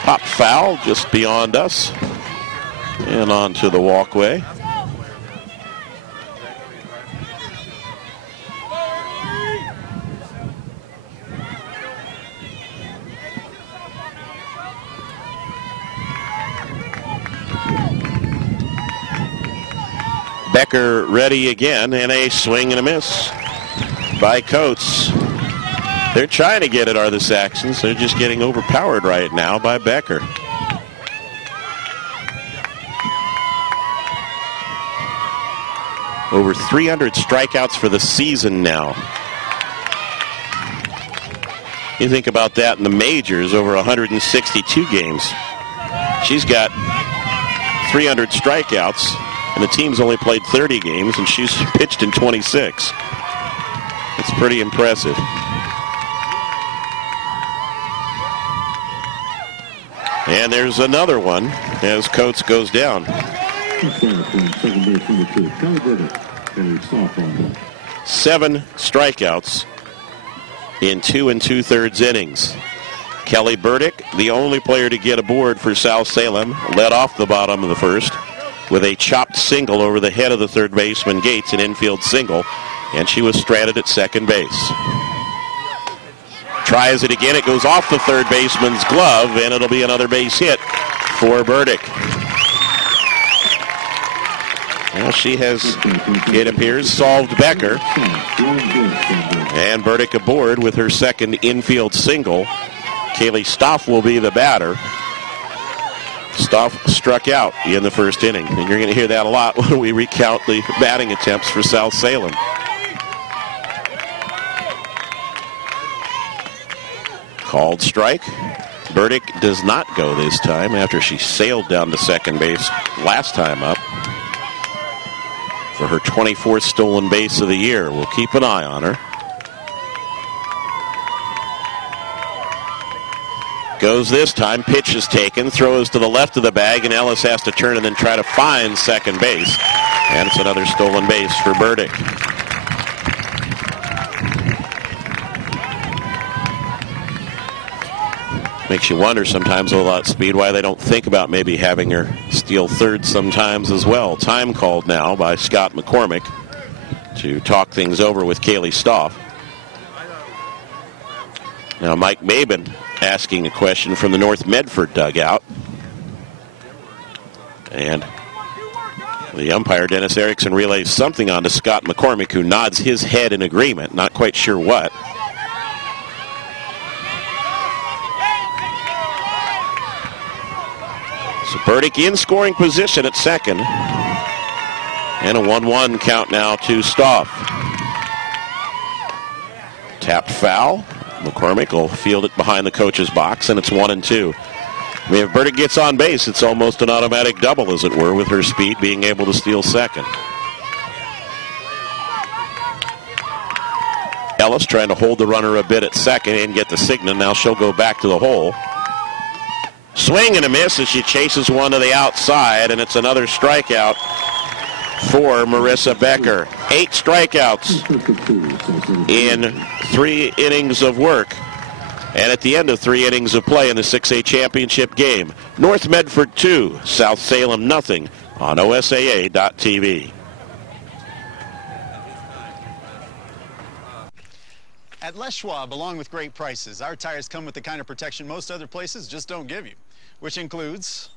Pop foul just beyond us and onto the walkway. Becker ready again, and a swing and a miss by Coates. They're trying to get it, are the Saxons. They're just getting overpowered right now by Becker. Over 300 strikeouts for the season now. You think about that in the majors, over 162 games. She's got 300 strikeouts, and the team's only played 30 games, and she's pitched in 26. It's pretty impressive. And there's another one as Coates goes down. 7 strikeouts in 2 2/3 innings. Kelly Burdick, the only player to get aboard for South Salem, led off the bottom of the first with a chopped single over the head of the third baseman Gates, an infield single, and she was stranded at second base. Tries it again. It goes off the third baseman's glove, and it'll be another base hit for Burdick. Well, she has, it appears, solved Becker. And Burdick aboard with her second infield single. Kaylee Stoff will be the batter. Stoff struck out in the first inning, and you're going to hear that a lot when we recount the batting attempts for South Salem. Called strike. Burdick does not go this time after she sailed down to second base last time up for her 24th stolen base of the year. We'll keep an eye on her. Goes this time, pitch is taken, throws to the left of the bag, and Ellis has to turn and then try to find second base. And it's another stolen base for Burdick. Makes you wonder sometimes with a lot of speed why they don't think about maybe having her steal third sometimes as well. Time called now by Scott McCormick to talk things over with Kaylee Stoff. Now Mike Mabin asking a question from the North Medford dugout. And the umpire, Dennis Erickson, relays something on to Scott McCormick, who nods his head in agreement, not quite sure what. So Burdick in scoring position at second. And a 1-1 count now to Stoff. Tapped foul. McCormick will field it behind the coach's box, and it's 1-2. I mean, if Burdick gets on base, it's almost an automatic double, as it were, with her speed being able to steal second. Ellis trying to hold the runner a bit at second and get the signal. Now she'll go back to the hole. Swing and a miss as she chases one to the outside, and it's another strikeout for Marissa Becker. 8 strikeouts in 3 innings of work. And at the end of 3 innings of play in the 6A championship game, North Medford 2, South Salem nothing on OSAA.tv. At Les Schwab, along with great prices, our tires come with the kind of protection most other places just don't give you, which includes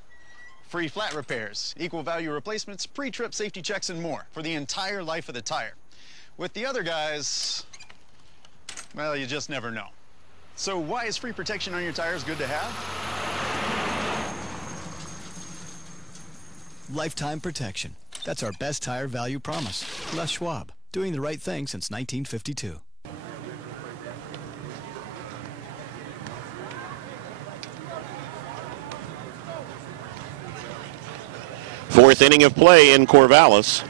free flat repairs, equal value replacements, pre-trip safety checks, and more for the entire life of the tire. With the other guys, well, you just never know. So why is free protection on your tires good to have? Lifetime protection. That's our best tire value promise. Les Schwab, doing the right thing since 1952. Fourth inning of play in Corvallis.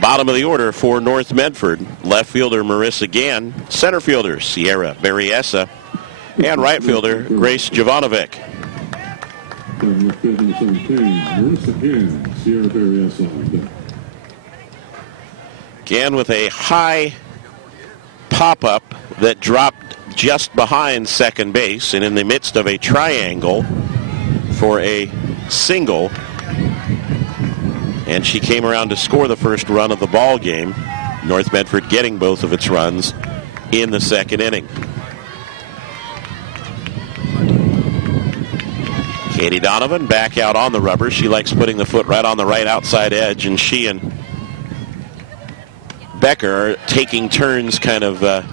Bottom of the order for North Medford. Left fielder Marissa Gann. Center fielder Sierra Berryessa. And right fielder Grace Jovanovic. Gann with a high pop-up that dropped just behind second base and in the midst of a triangle for a single. And she came around to score the first run of the ball game. North Medford getting both of its runs in the second inning. Katie Donovan back out on the rubber. She likes putting the foot right on the right outside edge, and she and Becker are taking turns kind of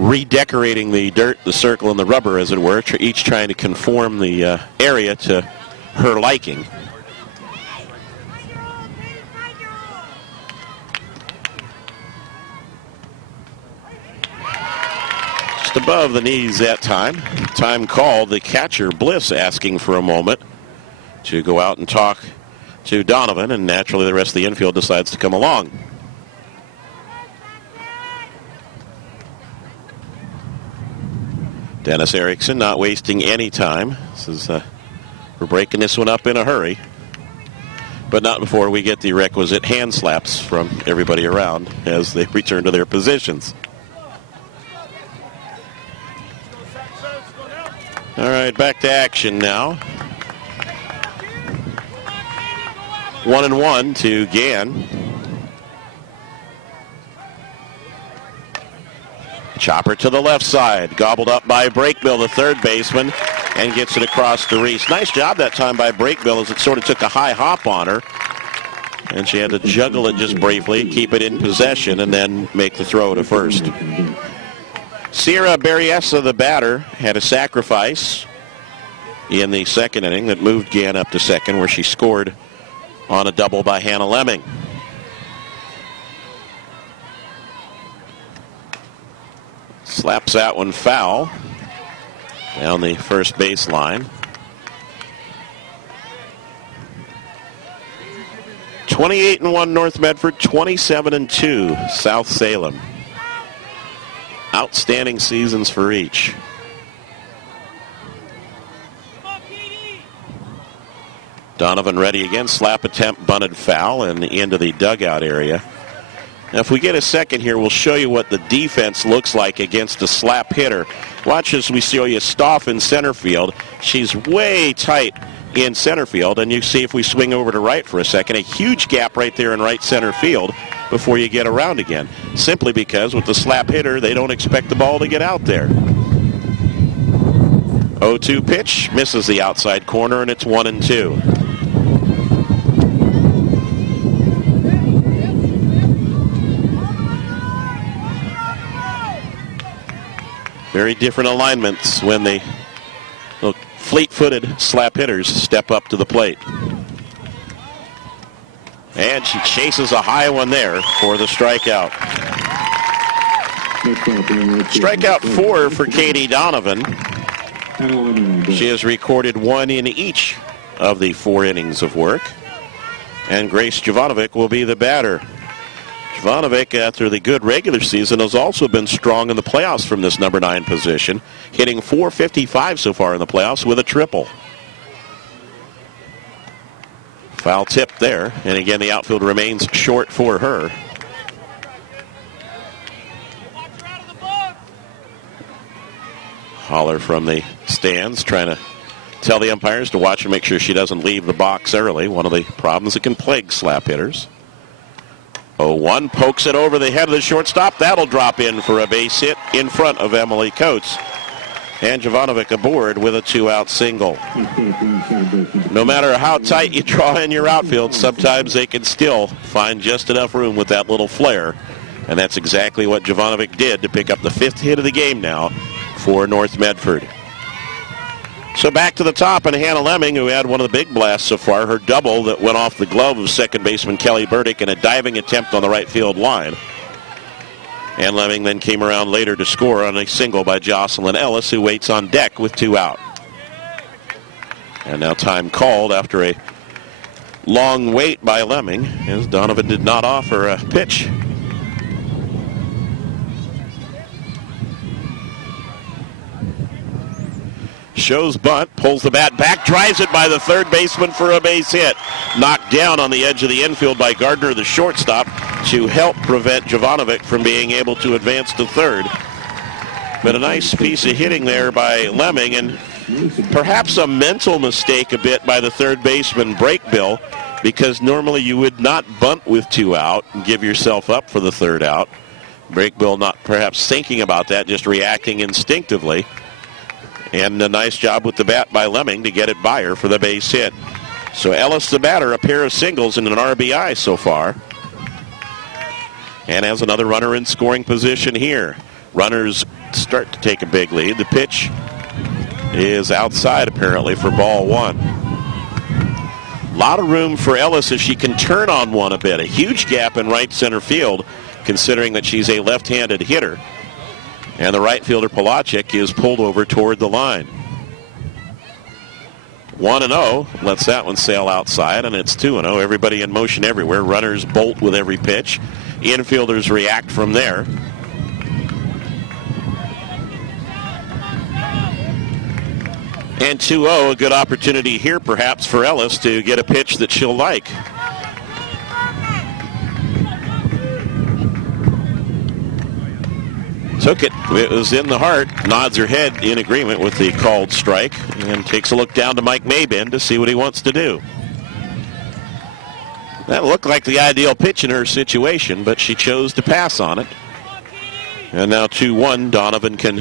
redecorating the dirt, the circle, and the rubber, as it were, each trying to conform the area to her liking. Just above the knees that time. Time called. The catcher, Bliss, asking for a moment to go out and talk to Donovan, and naturally the rest of the infield decides to come along. Dennis Erickson not wasting any time. This is, we're breaking this one up in a hurry, but not before we get the requisite hand slaps from everybody around as they return to their positions. All right, back to action now. 1-1 to Gann. Chopper to the left side, gobbled up by Brakebill, the third baseman, and gets it across to Reese. Nice job that time by Brakebill as it sort of took a high hop on her. And she had to juggle it just briefly, keep it in possession, and then make the throw to first. Sierra Berryessa, the batter, had a sacrifice in the second inning that moved Gann up to second, where she scored on a double by Hannah Lemming. Slaps that one foul down the first baseline. 28-1 North Medford, 27-2 South Salem. Outstanding seasons for each. Donovan ready again. Slap attempt, bunted foul, and into the dugout area. Now, if we get a second here, we'll show you what the defense looks like against a slap hitter. Watch as we show you Stoff in center field. She's way tight in center field, and you see if we swing over to right for a second, a huge gap right there in right center field before you get around again. Simply because with the slap hitter, they don't expect the ball to get out there. 0-2 pitch, misses the outside corner, and it's 1-2. Very different alignments when the fleet-footed slap hitters step up to the plate. And she chases a high one there for the strikeout. Strikeout 4 for Katie Donovan. She has recorded 1 in each of the 4 innings of work. And Grace Jovanovic will be the batter. Jovanovic, after the good regular season, has also been strong in the playoffs from this number 9 position, hitting .455 so far in the playoffs with a triple. Foul tip there, and again the outfield remains short for her. Holler from the stands, trying to tell the umpires to watch and make sure she doesn't leave the box early. One of the problems that can plague slap hitters. 0-1, pokes it over the head of the shortstop. That'll drop in for a base hit in front of Emily Coates. And Jovanovic aboard with a 2-out single. No matter how tight you draw in your outfield, sometimes they can still find just enough room with that little flare. And that's exactly what Jovanovic did to pick up the 5th hit of the game now for North Medford. So back to the top, and Hannah Lemming, who had one of the big blasts so far, her double that went off the glove of second baseman Kelly Burdick in a diving attempt on the right field line. And Lemming then came around later to score on a single by Jocelyn Ellis, who waits on deck with 2 out. And now time called after a long wait by Lemming, as Donovan did not offer a pitch. Shows bunt, pulls the bat back, drives it by the third baseman for a base hit. Knocked down on the edge of the infield by Gardner, the shortstop, to help prevent Jovanovic from being able to advance to third. But a nice piece of hitting there by Lemming, and perhaps a mental mistake a bit by the third baseman, Brakebill, because normally you would not bunt with 2 out and give yourself up for the third out. Brakebill not perhaps thinking about that, just reacting instinctively. And a nice job with the bat by Lemming to get it by her for the base hit. So Ellis, the batter, a pair of singles and an RBI so far. And has another runner in scoring position here. Runners start to take a big lead. The pitch is outside apparently for ball 1. A lot of room for Ellis if she can turn on one a bit. A huge gap in right center field considering that she's a left-handed hitter. And the right fielder, Polacek, is pulled over toward the line. 1-0, lets that one sail outside, and it's 2-0. Everybody in motion everywhere. Runners bolt with every pitch. Infielders react from there. And 2-0, a good opportunity here perhaps for Ellis to get a pitch that she'll like. Took it. It was in the heart. Nods her head in agreement with the called strike and takes a look down to Mike Maybin to see what he wants to do. That looked like the ideal pitch in her situation, but she chose to pass on it. And now 2-1. Donovan can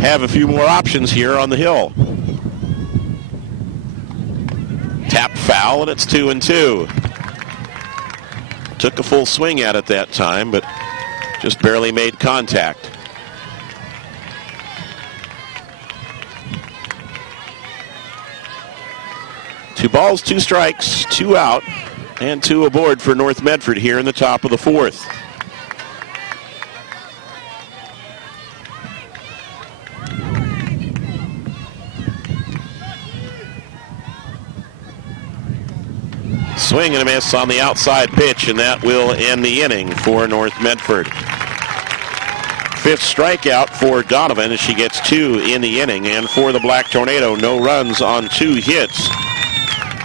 have a few more options here on the hill. Tap foul, and it's 2-2. Took a full swing at it that time, but just barely made contact. Two balls, 2 strikes, 2 out, and 2 aboard for North Medford here in the top of the 4th. Swing and a miss on the outside pitch, and that will end the inning for North Medford. 5th strikeout for Donovan as she gets 2 in the inning. And for the Black Tornado, no runs on 2 hits.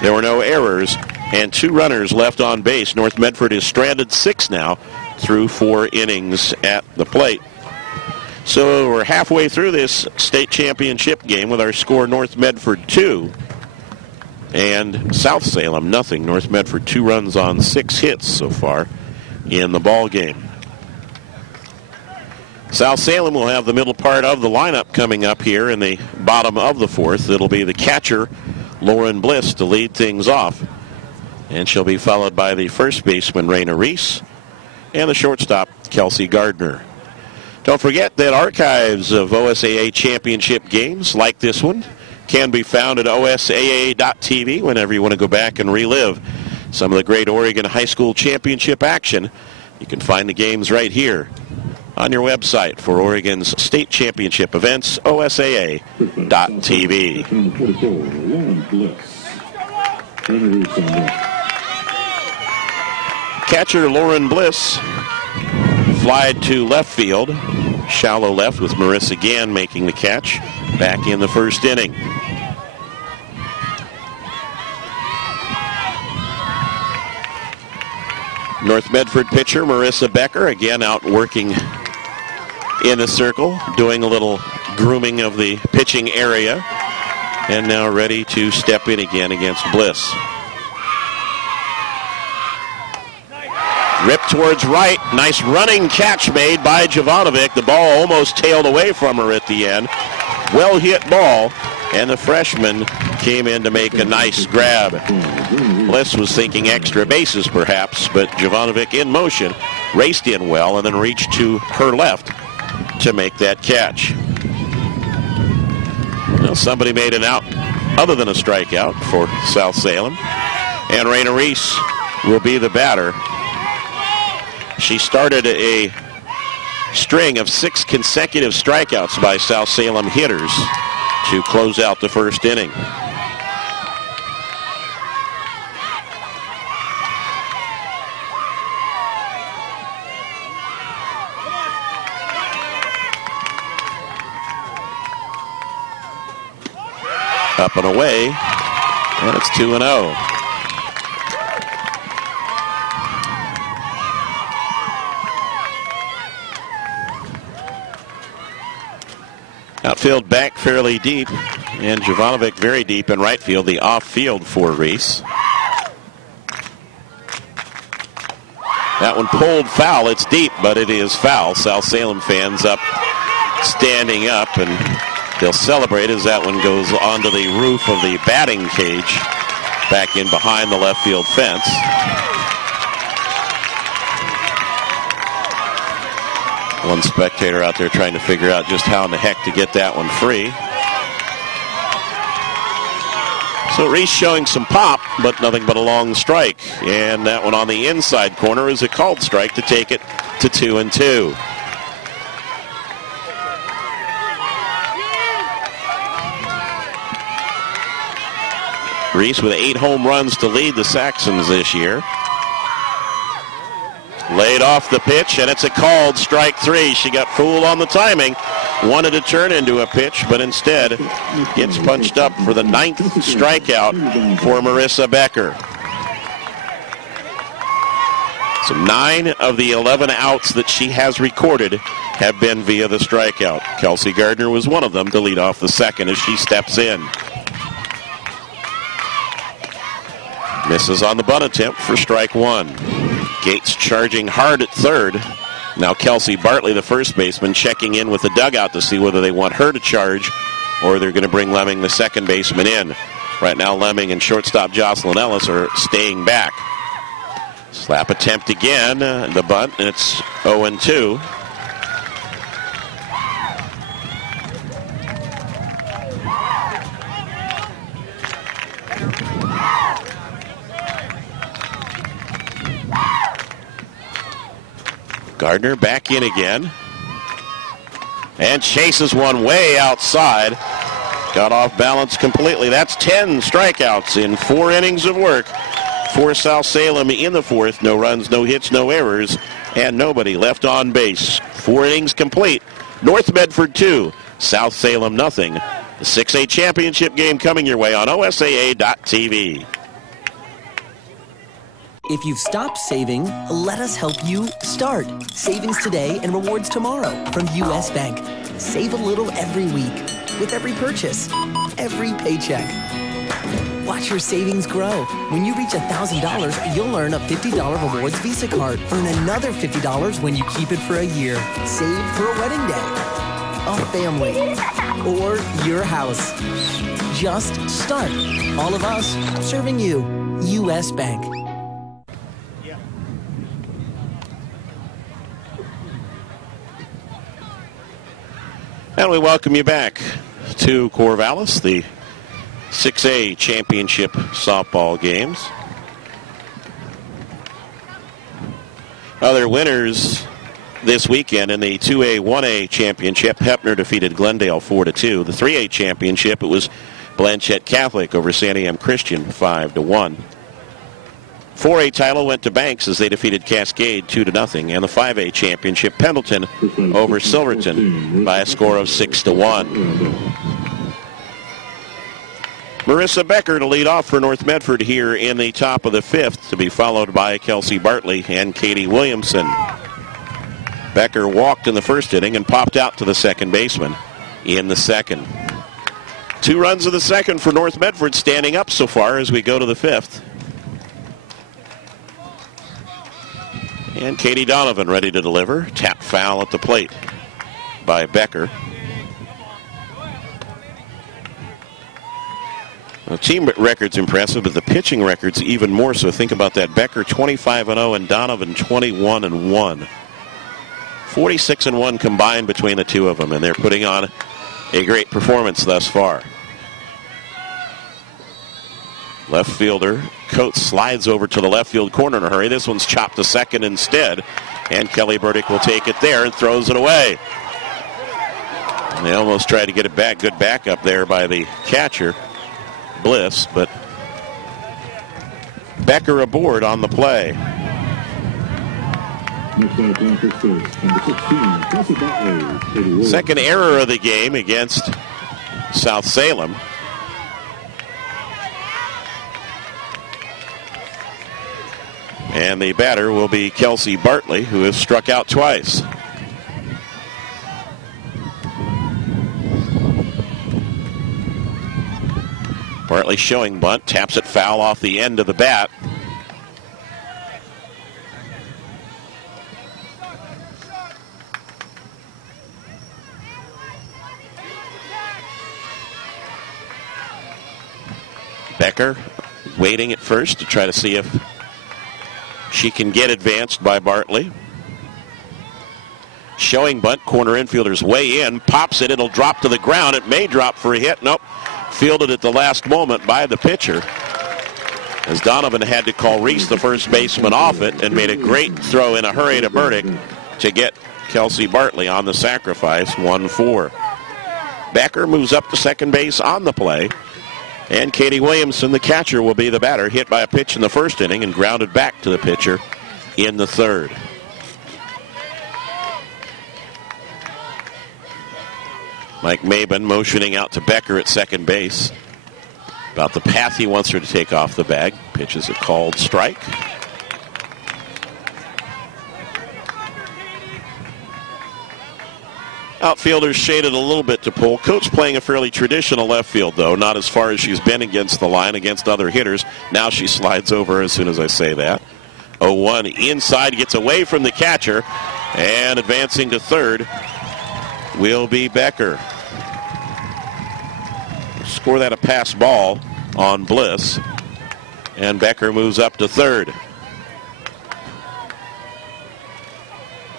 There were no errors and 2 runners left on base. North Medford is stranded 6 now through 4 innings at the plate. So we're halfway through this state championship game with our score North Medford 2 and South Salem nothing. North Medford 2 runs on 6 hits so far in the ball game. South Salem will have the middle part of the lineup coming up here in the bottom of the 4th. It'll be the catcher, Lauren Bliss, to lead things off. And she'll be followed by the first baseman, Raina Reese, and the shortstop, Kelsey Gardner. Don't forget that archives of OSAA championship games like this one can be found at OSAA.tv whenever you want to go back and relive some of the great Oregon high school championship action. You can find the games right here on your website for Oregon's state championship events, OSAA.tv. Catcher Lauren Bliss flied to left field, shallow left with Marissa Gann making the catch back in the 1st inning. North Medford pitcher Marissa Becker again out working in a circle, doing a little grooming of the pitching area, and now ready to step in again against Bliss. Ripped towards right. Nice running catch made by Jovanovic. The ball almost tailed away from her at the end. Well hit ball, and the freshman came in to make a nice grab. Bliss was thinking extra bases perhaps, but Jovanovic in motion raced in well and then reached to her left to make that catch. Well, somebody made an out other than a strikeout for South Salem, and Raina Reese will be the batter. She started a string of 6 consecutive strikeouts by South Salem hitters to close out the 1st inning. Up and away, and it's 2-0. Outfield back fairly deep, and Jovanovic very deep in right field, the off field for Reese. That one pulled foul. It's deep, but it is foul. South Salem fans standing up, and they'll celebrate as that one goes onto the roof of the batting cage back in behind the left field fence. One spectator out there trying to figure out just how in the heck to get that one free. So Reese showing some pop, but nothing but a long strike. And that one on the inside corner is a called strike to take it to 2-2. Reese with 8 home runs to lead the Saxons this year. Laid off the pitch, and it's a called strike 3. She got fooled on the timing. Wanted to turn into a pitch, but instead gets punched up for the 9th strikeout for Marissa Becker. So 9 of the 11 outs that she has recorded have been via the strikeout. Kelsey Gardner was one of them to lead off the second as she steps in. Misses on the bunt attempt for strike 1. Gates charging hard at third. Now Kelsey Bartley, the first baseman, checking in with the dugout to see whether they want her to charge or they're going to bring Lemming, the second baseman, in. Right now Lemming and shortstop Jocelyn Ellis are staying back. Slap attempt again, the bunt, and it's 0-2. Gardner back in again. And chases one way outside. Got off balance completely. That's 10 strikeouts in 4 innings of work for South Salem in the 4th. No runs, no hits, no errors, and nobody left on base. 4 innings complete. North Medford 2, South Salem nothing. The 6A championship game coming your way on OSAA.tv. If you've stopped saving, let us help you start. Savings today and rewards tomorrow from U.S. Bank. Save a little every week with every purchase, every paycheck. Watch your savings grow. When you reach $1,000, you'll earn a $50 rewards Visa card. Earn another $50 when you keep it for a year. Save for a wedding day, a family, or your house. Just start. All of us serving you. U.S. Bank. And we welcome you back to Corvallis, the 6A championship softball games. Other winners this weekend in the 2A, 1A championship. Hepner defeated Glendale 4-2. The 3A championship, it was Blanchette Catholic over Santiam Christian 5-1. 4A title went to Banks as they defeated Cascade 2-0, and the 5A championship, Pendleton over Silverton by a score of 6-1. Marissa Becker to lead off for North Medford here in the top of the 5th, to be followed by Kelsey Bartley and Katie Williamson. Becker walked in the first inning and popped out to the second baseman in the second. 2 runs in the second for North Medford, standing up so far as we go to the 5th. And Katie Donovan ready to deliver. Tap foul at the plate by Becker. The team record's impressive, but the pitching record's even more so. Think about that. Becker 25-0 and Donovan 21-1. 46-1 combined between the two of them, and they're putting on a great performance thus far. Left fielder Coates slides over to the left field corner in a hurry. This one's chopped to second instead, and Kelly Burdick will take it there and throws it away. And they almost tried to get it back. Good backup there by the catcher, Bliss, but Becker aboard on the play. Second error of the game against South Salem. And the batter will be Kelsey Bartley, who has struck out twice. Bartley showing bunt, taps it foul off the end of the bat. Becker waiting at first to try to see if she can get advanced by Bartley. Showing bunt, corner infielders way in, pops it, it'll drop to the ground. It may drop for a hit. Nope. Fielded at the last moment by the pitcher, as Donovan had to call Reese, the first baseman, off it, and made a great throw in a hurry to Burdick to get Kelsey Bartley on the sacrifice, 1-4. Becker moves up to second base on the play, and Katie Williamson, the catcher, will be the batter, hit by a pitch in the first inning and grounded back to the pitcher in the third. Mike Maben motioning out to Becker at second base about the path he wants her to take off the bag. Pitch is a called strike. Outfielders shaded a little bit to pull. Coates playing a fairly traditional left field, though, not as far as she's been against the line, against other hitters. Now she slides over as soon as I say that. 0-1 inside, gets away from the catcher, and advancing to third will be Becker. Score that a pass ball on Bliss, and Becker moves up to third.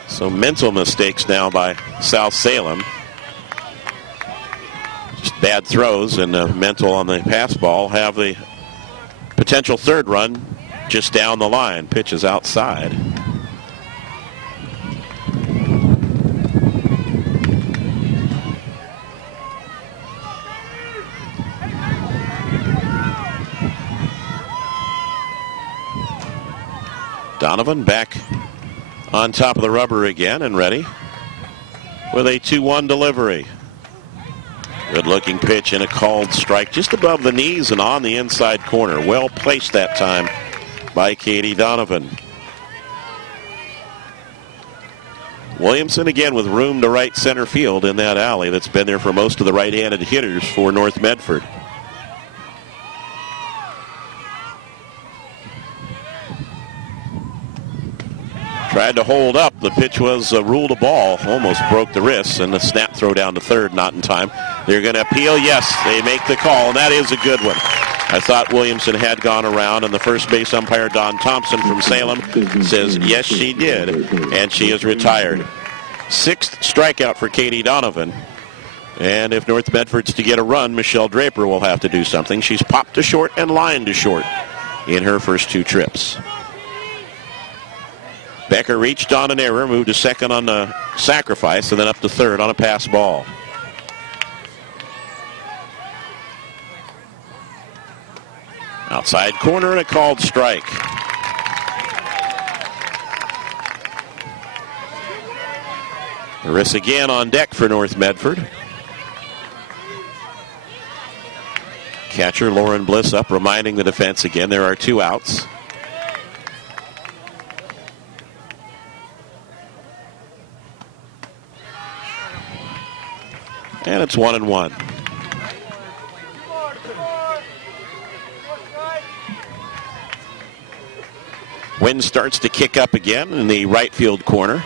So mental mistakes now by South Salem. Just bad throws and mental on the pass ball have the potential third run just down the line. Pitch is outside. Donovan back on top of the rubber again and ready with a 2-1 delivery. Good looking pitch and a called strike just above the knees and on the inside corner. Well placed that time by Katie Donovan. Williamson again with room to right center field in that alley that's been there for most of the right-handed hitters for North Medford. Tried to hold up. The pitch was ruled a ball. Almost broke the wrists, and the snap throw down to third, not in time. They're going to appeal. Yes, they make the call, and that is a good one. I thought Williamson had gone around, and the first base umpire, Don Thompson from Salem, says yes, she did, and she is retired. Sixth strikeout for Katie Donovan. And if North Medford's to get a run, Michelle Draper will have to do something. She's popped to short and lined to short in her first two trips. Becker reached on an error, moved to second on the sacrifice, and then up to third on a pass ball. Outside corner and a called strike. Marissa again on deck for North Medford. Catcher Lauren Bliss up, reminding the defense again there are two outs. And it's 1-1. Wind starts to kick up again in the right field corner.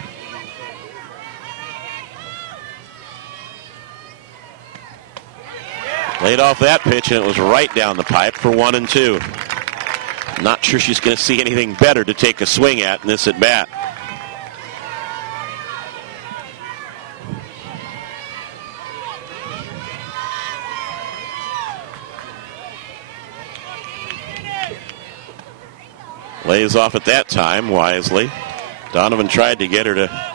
Laid off that pitch, and it was right down the pipe for 1-2. Not sure she's going to see anything better to take a swing at in this at bat. Lays off at that time wisely. Donovan tried to get her to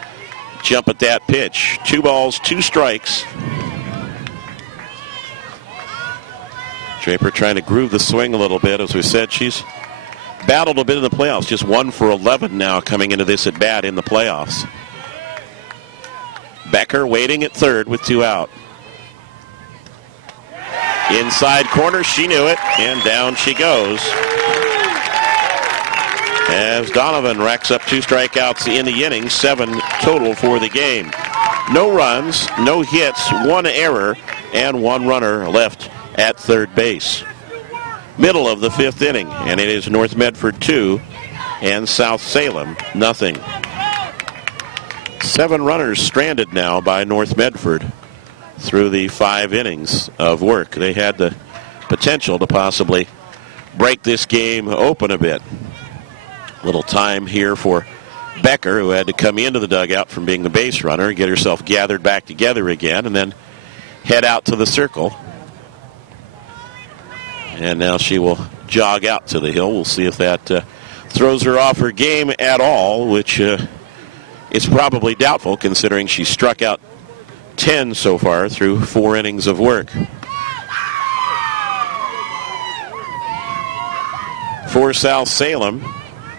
jump at that pitch. 2 balls, 2 strikes. Draper trying to groove the swing a little bit. As we said, she's battled a bit in the playoffs. Just 1 for 11 now coming into this at bat in the playoffs. Becker waiting at third with 2 out. Inside corner, she knew it, and down she goes. as Donovan racks up 2 strikeouts in the inning, 7 total for the game. No runs, no hits, 1 error, and 1 runner left at third base. Middle of the 5th inning, and it is North Medford 2 and South Salem nothing. 7 runners stranded now by North Medford through the 5 innings of work. They had the potential to possibly break this game open a bit. Little time here for Becker, who had to come into the dugout from being the base runner, get herself gathered back together again, and then head out to the circle. And now she will jog out to the hill. We'll see if that throws her off her game at all, which is probably doubtful considering she struck out 10 so far through 4 innings of work. For South Salem,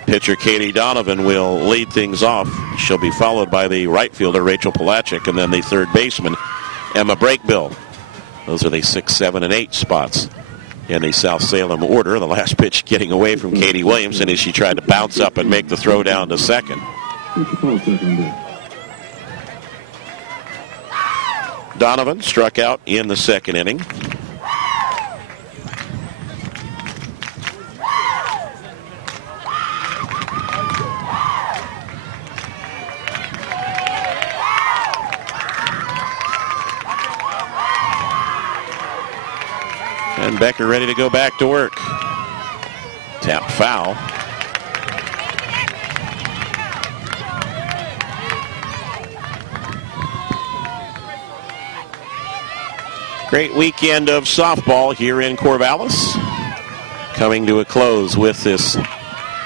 pitcher Katie Donovan will lead things off. She'll be followed by the right fielder Rachel Palachik and then the third baseman Emma Brakebill. Those are the 6, 7, and 8 spots in the South Salem order. The last pitch getting away from Katie Williamson as she tried to bounce up and make the throw down to second. Donovan struck out in the 2nd inning. And Becker ready to go back to work. Tapped foul. Great weekend of softball here in Corvallis. Coming to a close with this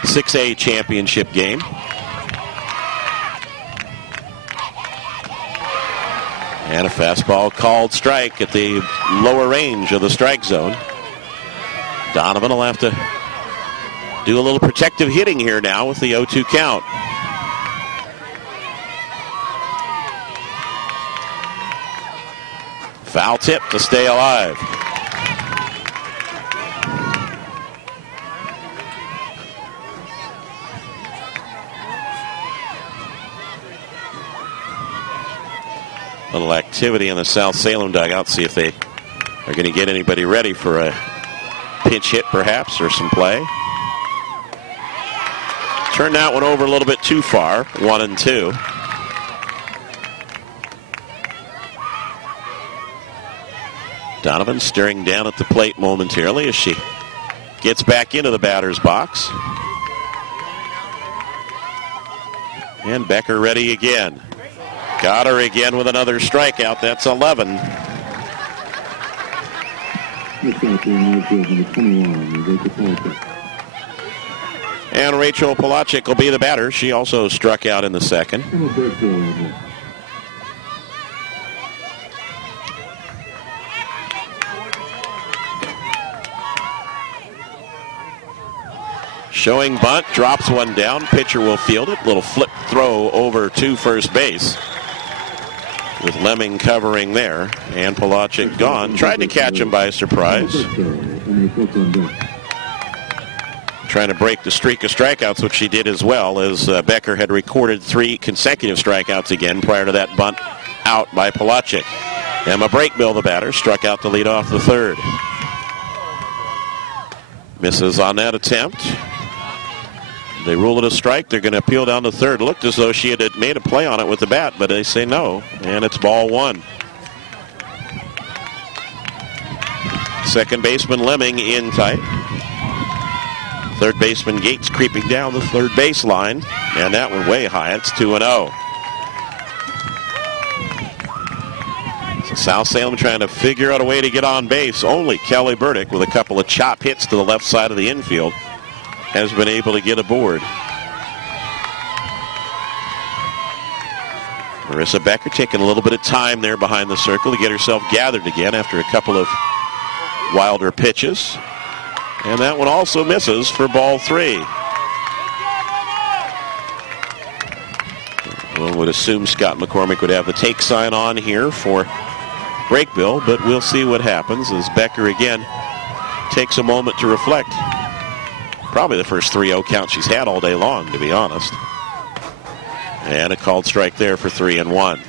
6A championship game. And a fastball called strike at the lower range of the strike zone. Donovan will have to do a little protective hitting here now with the 0-2 count. Foul tip to stay alive. Little activity in the South Salem dugout. See if they are going to get anybody ready for a pinch hit perhaps or some play. Turned that one over a little bit too far. 1-2. Donovan staring down at the plate momentarily as she gets back into the batter's box. And Becker ready again. Got her again with another strikeout. That's 11. And Rachel Palachik will be the batter. She also struck out in the 2nd. Showing bunt, drops one down. Pitcher will field it. Little flip throw over to first base with Lemming covering there. And Palachik gone. Tried to catch him by surprise. Trying to break the streak of strikeouts, which she did as well, as Becker had recorded 3 consecutive strikeouts again prior to that bunt out by Palachik. Emma Brakebill, the batter, struck out to lead off the 3rd. Misses on that attempt. They rule it a strike. They're going to appeal down to 3rd. Looked as though she had made a play on it with the bat, but they say no, and it's ball 1. Second baseman Lemming in tight. Third baseman Gates creeping down the third baseline, and that one way high. It's 2-0. So South Salem trying to figure out a way to get on base. Only Kelly Burdick, with a couple of chop hits to the left side of the infield, has been able to get aboard. Marissa Becker taking a little bit of time there behind the circle to get herself gathered again after a couple of wilder pitches. And that one also misses for ball 3. One would assume Scott McCormick would have the take sign on here for Brakebill, but we'll see what happens as Becker again takes a moment to reflect. Probably the first 3-0 count she's had all day long, to be honest. And a called strike there for 3-1.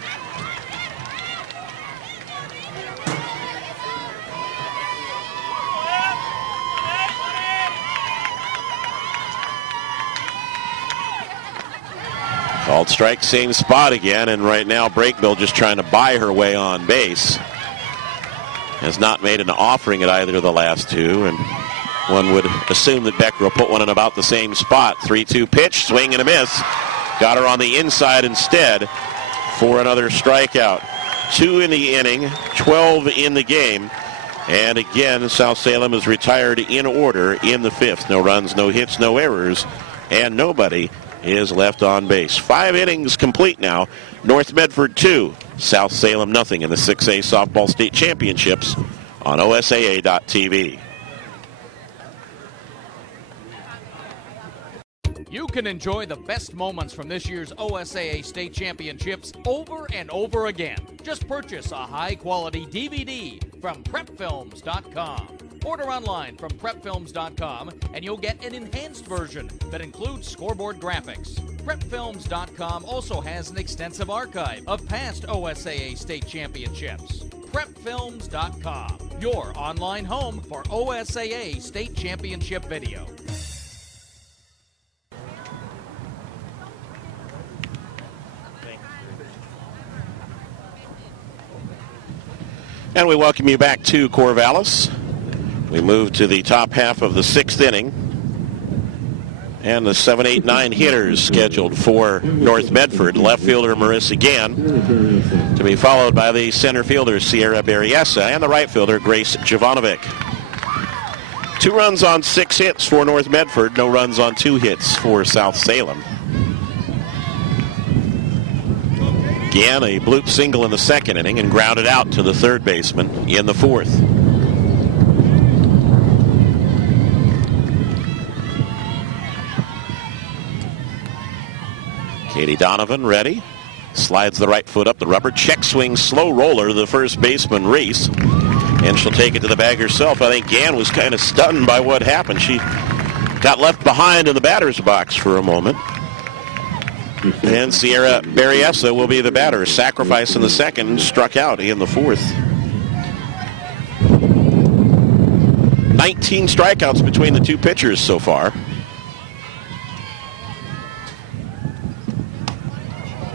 Called strike, same spot again, and right now Brakebill just trying to buy her way on base. Has not made an offering at either of the last two, and one would assume that Becker will put one in about the same spot. 3-2 pitch, swing and a miss. Got her on the inside instead for another strikeout. 2 in the inning, 12 in the game. And again, South Salem is retired in order in the 5th. No runs, no hits, no errors, and nobody is left on base. 5 innings complete now. North Medford 2, South Salem nothing in the 6A Softball State Championships on OSAA.TV. You can enjoy the best moments from this year's OSAA State Championships over and over again. Just purchase a high-quality DVD from PrepFilms.com. Order online from PrepFilms.com and you'll get an enhanced version that includes scoreboard graphics. PrepFilms.com also has an extensive archive of past OSAA State Championships. PrepFilms.com, your online home for OSAA State Championship video. And we welcome you back to Corvallis. We move to the top half of the 6th inning. And the 7, 8, 9 hitters scheduled for North Medford. Left fielder Marissa Gann, to be followed by the center fielder Sierra Berriesa and the right fielder Grace Jovanovic. 2 runs on 6 hits for North Medford. No runs on 2 hits for South Salem. Gann, a bloop single in the 2nd inning and grounded out to the 3rd baseman in the 4th. Katie Donovan ready. Slides the right foot up the rubber. Check swing, slow roller to the first baseman, Reese. And she'll take it to the bag herself. I think Gann was kind of stunned by what happened. She got left behind in the batter's box for a moment. And Sierra Berriesa will be the batter. Sacrifice in the 2nd, struck out in the 4th. 19 strikeouts between the 2 pitchers so far.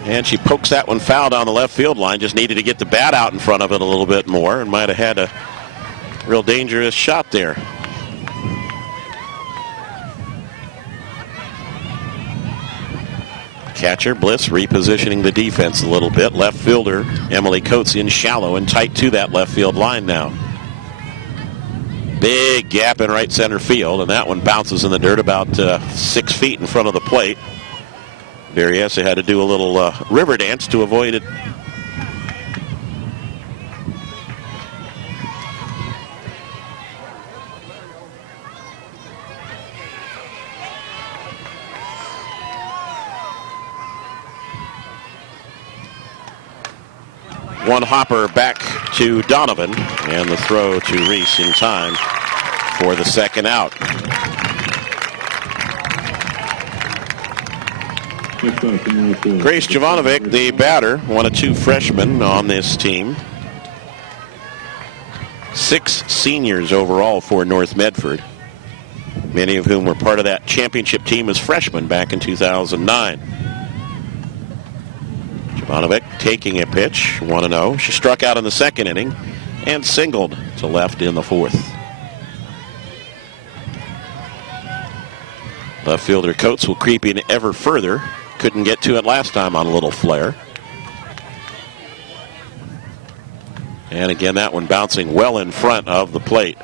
And she pokes that one foul down the left field line. Just needed to get the bat out in front of it a little bit more and might have had a real dangerous shot there. Catcher Bliss repositioning the defense a little bit. Left fielder Emily Coates in shallow and tight to that left field line now. Big gap in right center field, and that one bounces in the dirt about 6 feet in front of the plate. Berriesa had to do a little river dance to avoid it. One hopper back to Donovan, and the throw to Reese in time for the 2nd out. Grace Jovanovic, the batter, one of 2 freshmen on this team. 6 seniors overall for North Medford, many of whom were part of that championship team as freshmen back in 2009. Jovanovic taking a pitch, 1-0. She struck out in the 2nd inning and singled to left in the 4th. Left fielder Coates will creep in ever further. Couldn't get to it last time on a little flare. And again, that one bouncing well in front of the plate.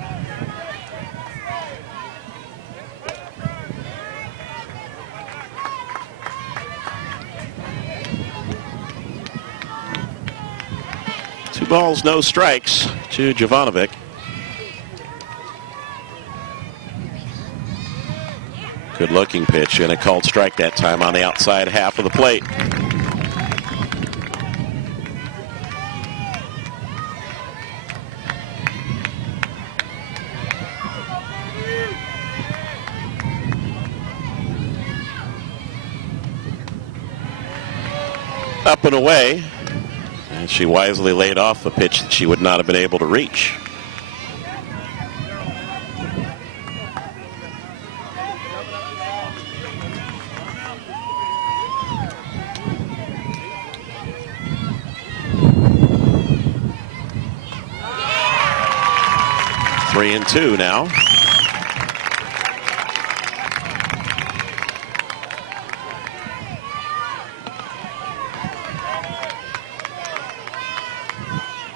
Two balls, no strikes to Jovanovic. Good looking pitch and a called strike that time on the outside half of the plate. up and away. And she wisely laid off a pitch that she would not have been able to reach. Three and two now.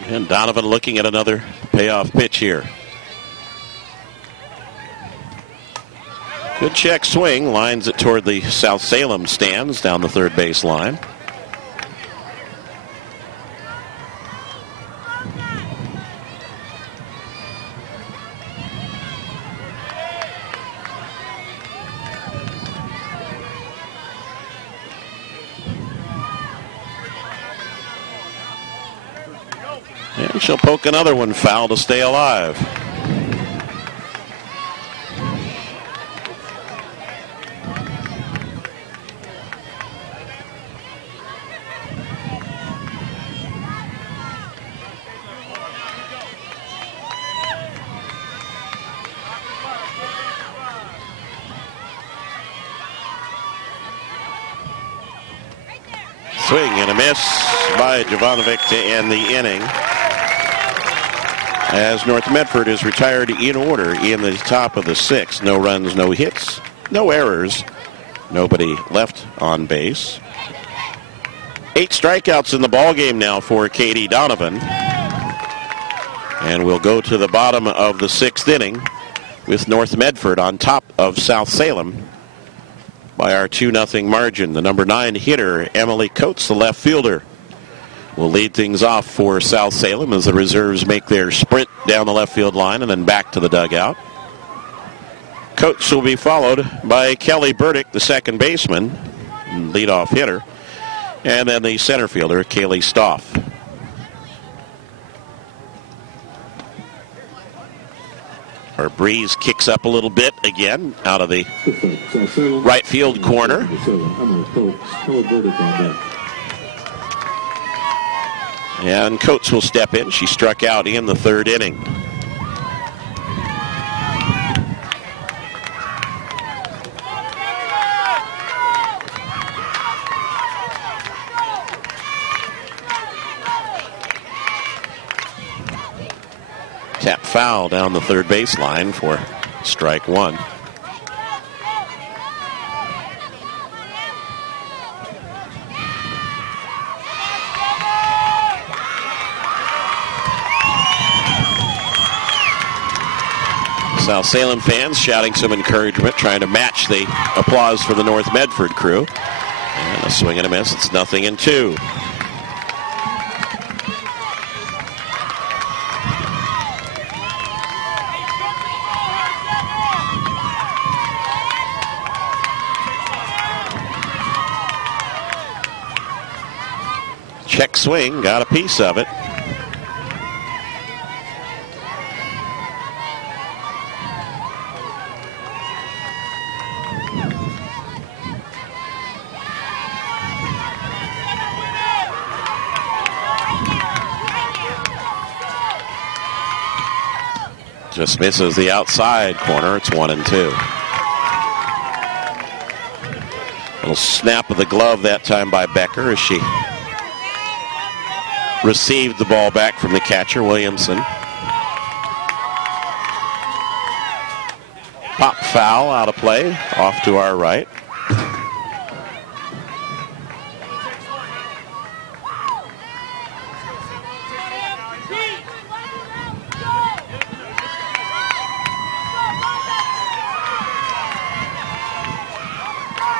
And Donovan looking at another payoff pitch here. Good check swing, lines it toward the South Salem stands down the third base line. And she'll poke another one foul to stay alive. Swing and a miss by Jovanovic to end the inning, as North Medford is retired in order in the top of the sixth. No runs, no hits, no errors, nobody left on base. 8 strikeouts in the ballgame now for Katie Donovan. And we'll go to the bottom of the sixth inning with North Medford on top of South Salem by our 2-0 margin. The number 9 hitter, Emily Coates, the left fielder, will lead things off for South Salem as the reserves make their sprint down the left field line and then back to the dugout. Coates will be followed by Kelly Burdick, the second baseman, leadoff hitter, and then the center fielder, Kaylee Stoff. Our breeze kicks up a little bit again out of the right field corner. And Coates will step in. She struck out in the third inning. Tap foul down the third baseline for strike one. South Salem fans shouting some encouragement, trying to match the applause for the North Medford crew. And a swing and a miss. It's 0-2. Check swing, got a piece of it. Just misses the outside corner. It's 1-2. Little snap of the glove that time by Becker as she received the ball back from the catcher, Williamson. Pop foul out of play, off to our right.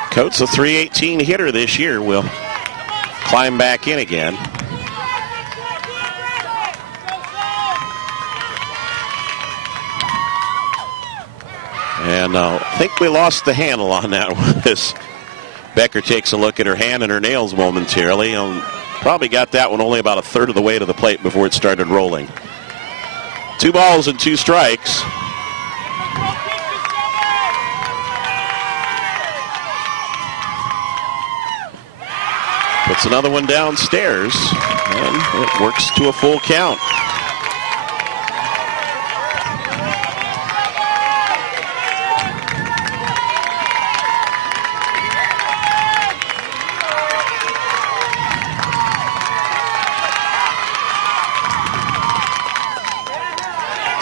Coates, a .318 hitter this year, will climb back in again. And I think we lost the handle on that one as Becker takes a look at her hand and her nails momentarily. Probably got that one only about a third of the way to the plate before it started rolling. 2 balls and 2 strikes. Gets another one downstairs, and it works to a full count.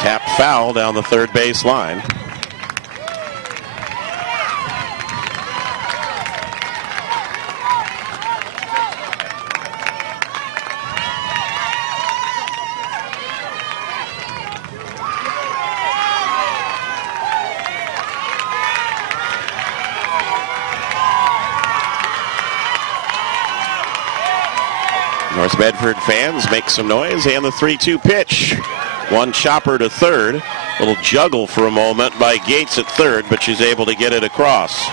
Tap foul down the third base line. North Medford fans make some noise, and the 3-2 pitch. One chopper to third. A little juggle for a moment by Gates at third, but she's able to get it across.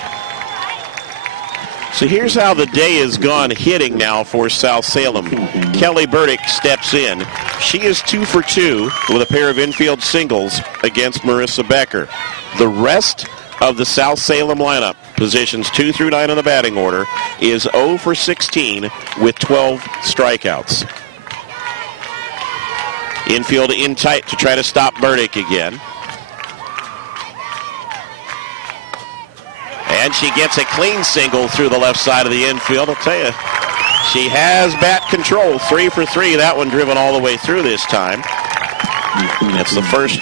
So here's how the day has gone hitting now for South Salem. Kelly Burdick steps in. She is 2 for 2 with a pair of infield singles against Marissa Becker. The rest of the South Salem lineup, positions 2 through 9 in the batting order, is 0 for 16 with 12 strikeouts. Infield in tight to try to stop Burdick again. And she gets a clean single through the left side of the infield. I'll tell you, she has bat control. 3 for 3. That one driven all the way through this time. It's the first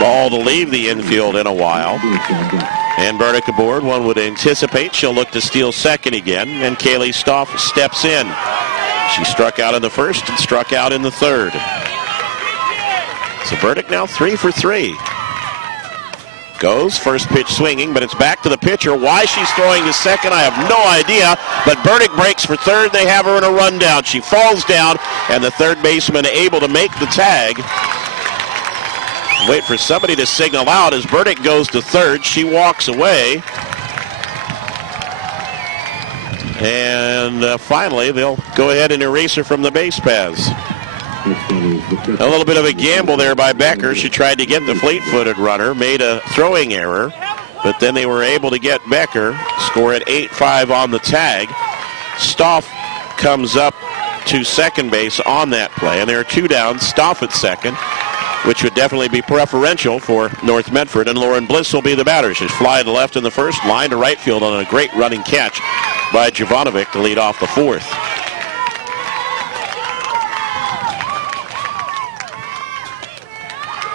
ball to leave the infield in a while. And Burdick aboard. One would anticipate she'll look to steal second again. And Kaylee Stoff steps in. She struck out in the first and struck out in the third. So Burdick now 3 for 3. Goes, first pitch swinging, but it's back to the pitcher. Why she's throwing to second, I have no idea. But Burdick breaks for third. They have her in a rundown. She falls down, and the third baseman able to make the tag. Wait for somebody to signal out as Burdick goes to third. She walks away. And finally, they'll go ahead and erase her from the base paths. A little bit of a gamble there by Becker. She tried to get the fleet-footed runner, made a throwing error, but then they were able to get Becker, score at 8-5 on the tag. Stoff comes up to second base on that play, and there are 2 down. Stoff at second, which would definitely be preferential for North Medford, and Lauren Bliss will be the batter. She's fly to left in the first, line to right field on a great running catch by Jovanovic to lead off the fourth.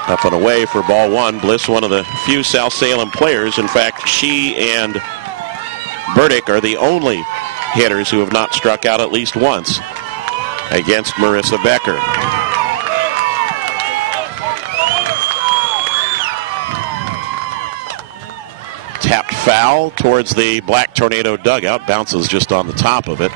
Up and away for ball one. Bliss, one of the few South Salem players. In fact, she and Burdick are the only hitters who have not struck out at least once against Marissa Becker. Tapped foul towards the Black Tornado dugout. Bounces just on the top of it.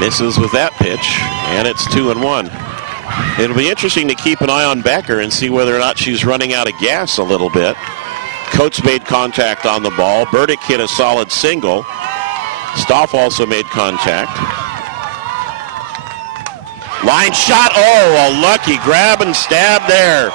Misses with that pitch, and it's 2-1. It'll be interesting to keep an eye on Becker and see whether or not she's running out of gas a little bit. Coates made contact on the ball. Burdick hit a solid single. Stoff also made contact. Line shot. Oh, a lucky grab and stab there.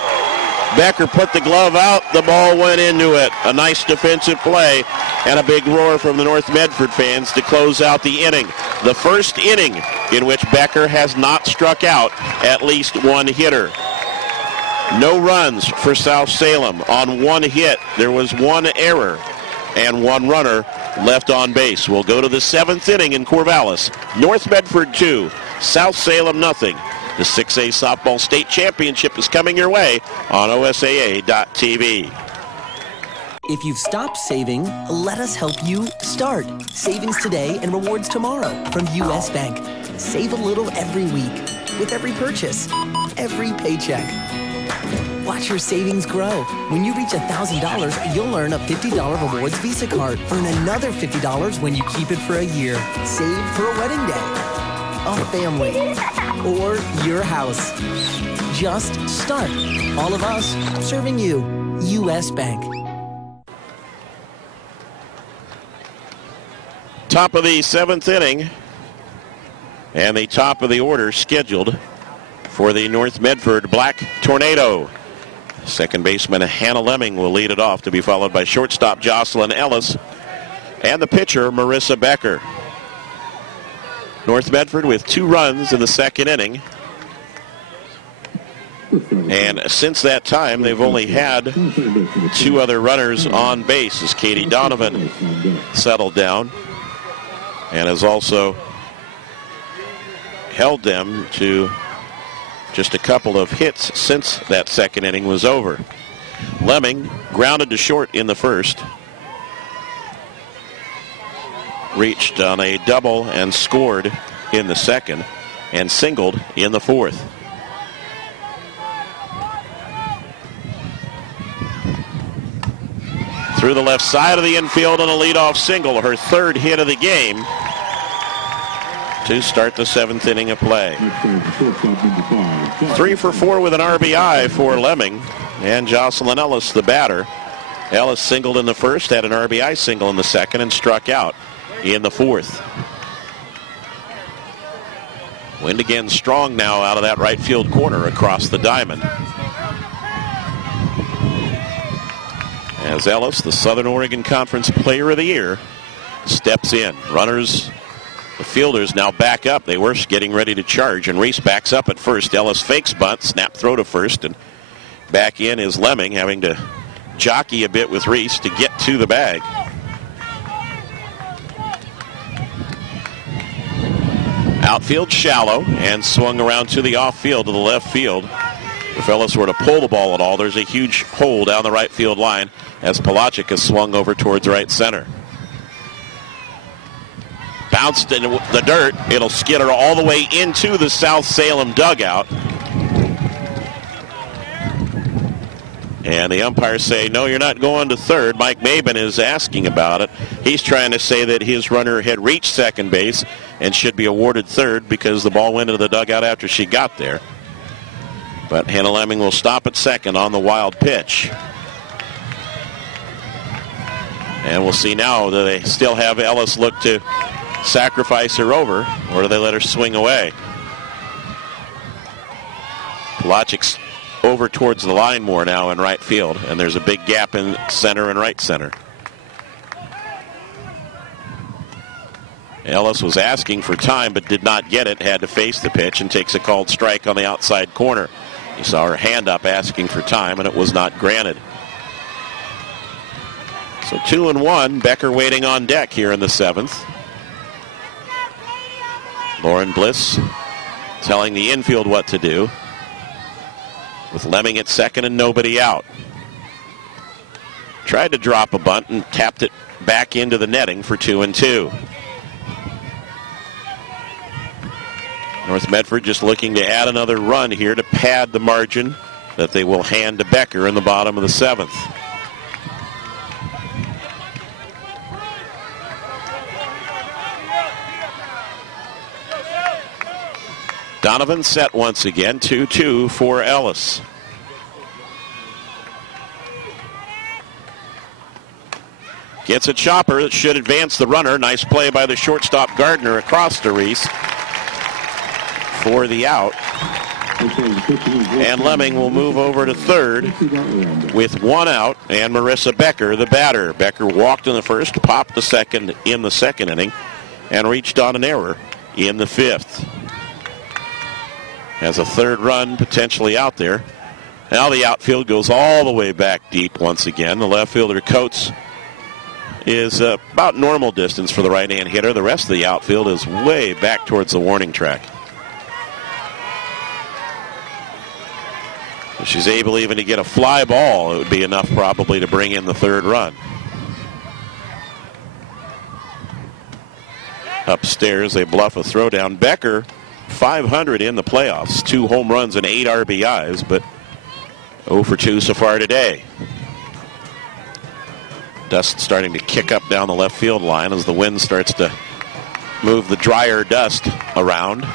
Becker put the glove out. The ball went into it. A nice defensive play and a big roar from the North Medford fans to close out the inning. The first inning in which Becker has not struck out at least one hitter. No runs for South Salem. On one hit, there was one error and one runner left on base. We'll go to the 7th inning in Corvallis. North Medford 2, South Salem nothing. The 6A Softball State Championship is coming your way on OSAA.tv. If you've stopped saving, let us help you start. Savings today and rewards tomorrow from U.S. Bank. Save a little every week with every purchase, every paycheck. Watch your savings grow. When you reach $1,000, you'll earn a $50 rewards Visa card. Earn another $50 when you keep it for a year. Save for a wedding day, a family, or your house. Just start. All of us serving you. U.S. Bank. Top of the 7th inning, and the top of the order scheduled for the North Medford Black Tornado. Second baseman Hannah Lemming will lead it off, to be followed by shortstop Jocelyn Ellis and the pitcher Marissa Becker. North Medford with 2 runs in the 2nd inning. And since that time, they've only had 2 other runners on base, as Katie Donovan settled down and has also held them to just a couple of hits since that 2nd inning was over. Lemming grounded to short in the 1st. Reached on a double and scored in the 2nd, and singled in the 4th. Through the left side of the infield on a leadoff single, her 3rd hit of the game to start the 7th inning of play. 3 for 4 with an RBI for Lemming, and Jocelyn Ellis, the batter. Ellis singled in the 1st, had an RBI single in the 2nd, and struck out in the 4th. Wind again strong now out of that right field corner across the diamond. As Ellis, the Southern Oregon Conference Player of the Year, steps in. Runners, the fielders now back up. They were getting ready to charge, and Reese backs up at first. Ellis fakes bunt, snap throw to first, and back in is Lemming, having to jockey a bit with Reese to get to the bag. Outfield shallow, and swung around to the off field to the left field. If Ellis were to pull the ball at all, there's a huge hole down the right field line as Pelagic is swung over towards right center. Bounced in the dirt. It'll skitter all the way into the South Salem dugout. And the umpires say, no, you're not going to third. Mike Maben is asking about it. He's trying to say that his runner had reached second base and should be awarded third because the ball went into the dugout after she got there. But Hannah Lemming will stop at second on the wild pitch. And we'll see now, do they still have Ellis look to sacrifice her over, or do they let her swing away? Pelagic's over towards the line more now in right field, and there's a big gap in center and right center. Ellis was asking for time but did not get it, had to face the pitch, and takes a called strike on the outside corner. You saw her hand up asking for time, and it was not granted. So 2-1, Becker waiting on deck here in the 7th. Lauren Bliss telling the infield what to do, with Lemming at second and nobody out. Tried to drop a bunt and tapped it back into the netting for 2-2. North Medford just looking to add another run here to pad the margin that they will hand to Becker in the bottom of the 7th. Donovan set once again, 2-2 for Ellis. Gets a chopper that should advance the runner. Nice play by the shortstop Gardner across to Reese for the out. And Lemming will move over to third with one out, and Marissa Becker, the batter. Becker walked in the first, popped the second in the second inning, and reached on an error in the 5th. Has a third run potentially out there. Now the outfield goes all the way back deep once again. The left fielder Coates is about normal distance for the right-hand hitter. The rest of the outfield is way back towards the warning track. If she's able even to get a fly ball, it would be enough probably to bring in the third run. Upstairs, they bluff a throwdown. Becker, 500 in the playoffs, 2 home runs and 8 RBIs, but 0 for 2 so far today. Dust starting to kick up down the left field line as the wind starts to move the drier dust around.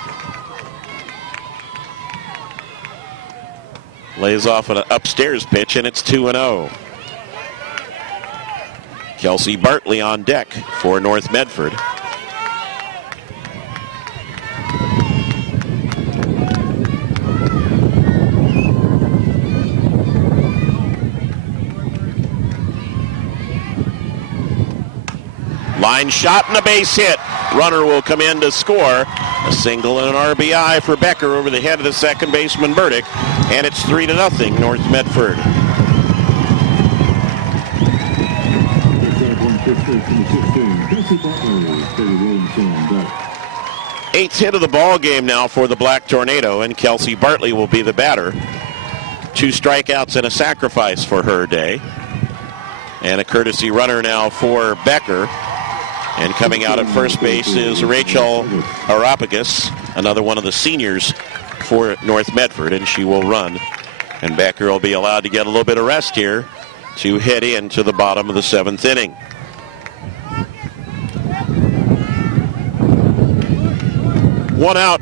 Lays off an upstairs pitch, and it's 2-0. Kelsey Bartley on deck for North Medford. Line shot and a base hit. Runner will come in to score. A single and an RBI for Becker over the head of the second baseman Burdick. And it's 3-0 North Medford. Eighth hit of the ball game now for the Black Tornado, and Kelsey Bartley will be the batter. 2 strikeouts and a sacrifice for her day. And a courtesy runner now for Becker. And coming out at first base is Rachel Arapagas, another one of the seniors for North Medford, and she will run. And Becker will be allowed to get a little bit of rest here to head into the bottom of the 7th inning. One out,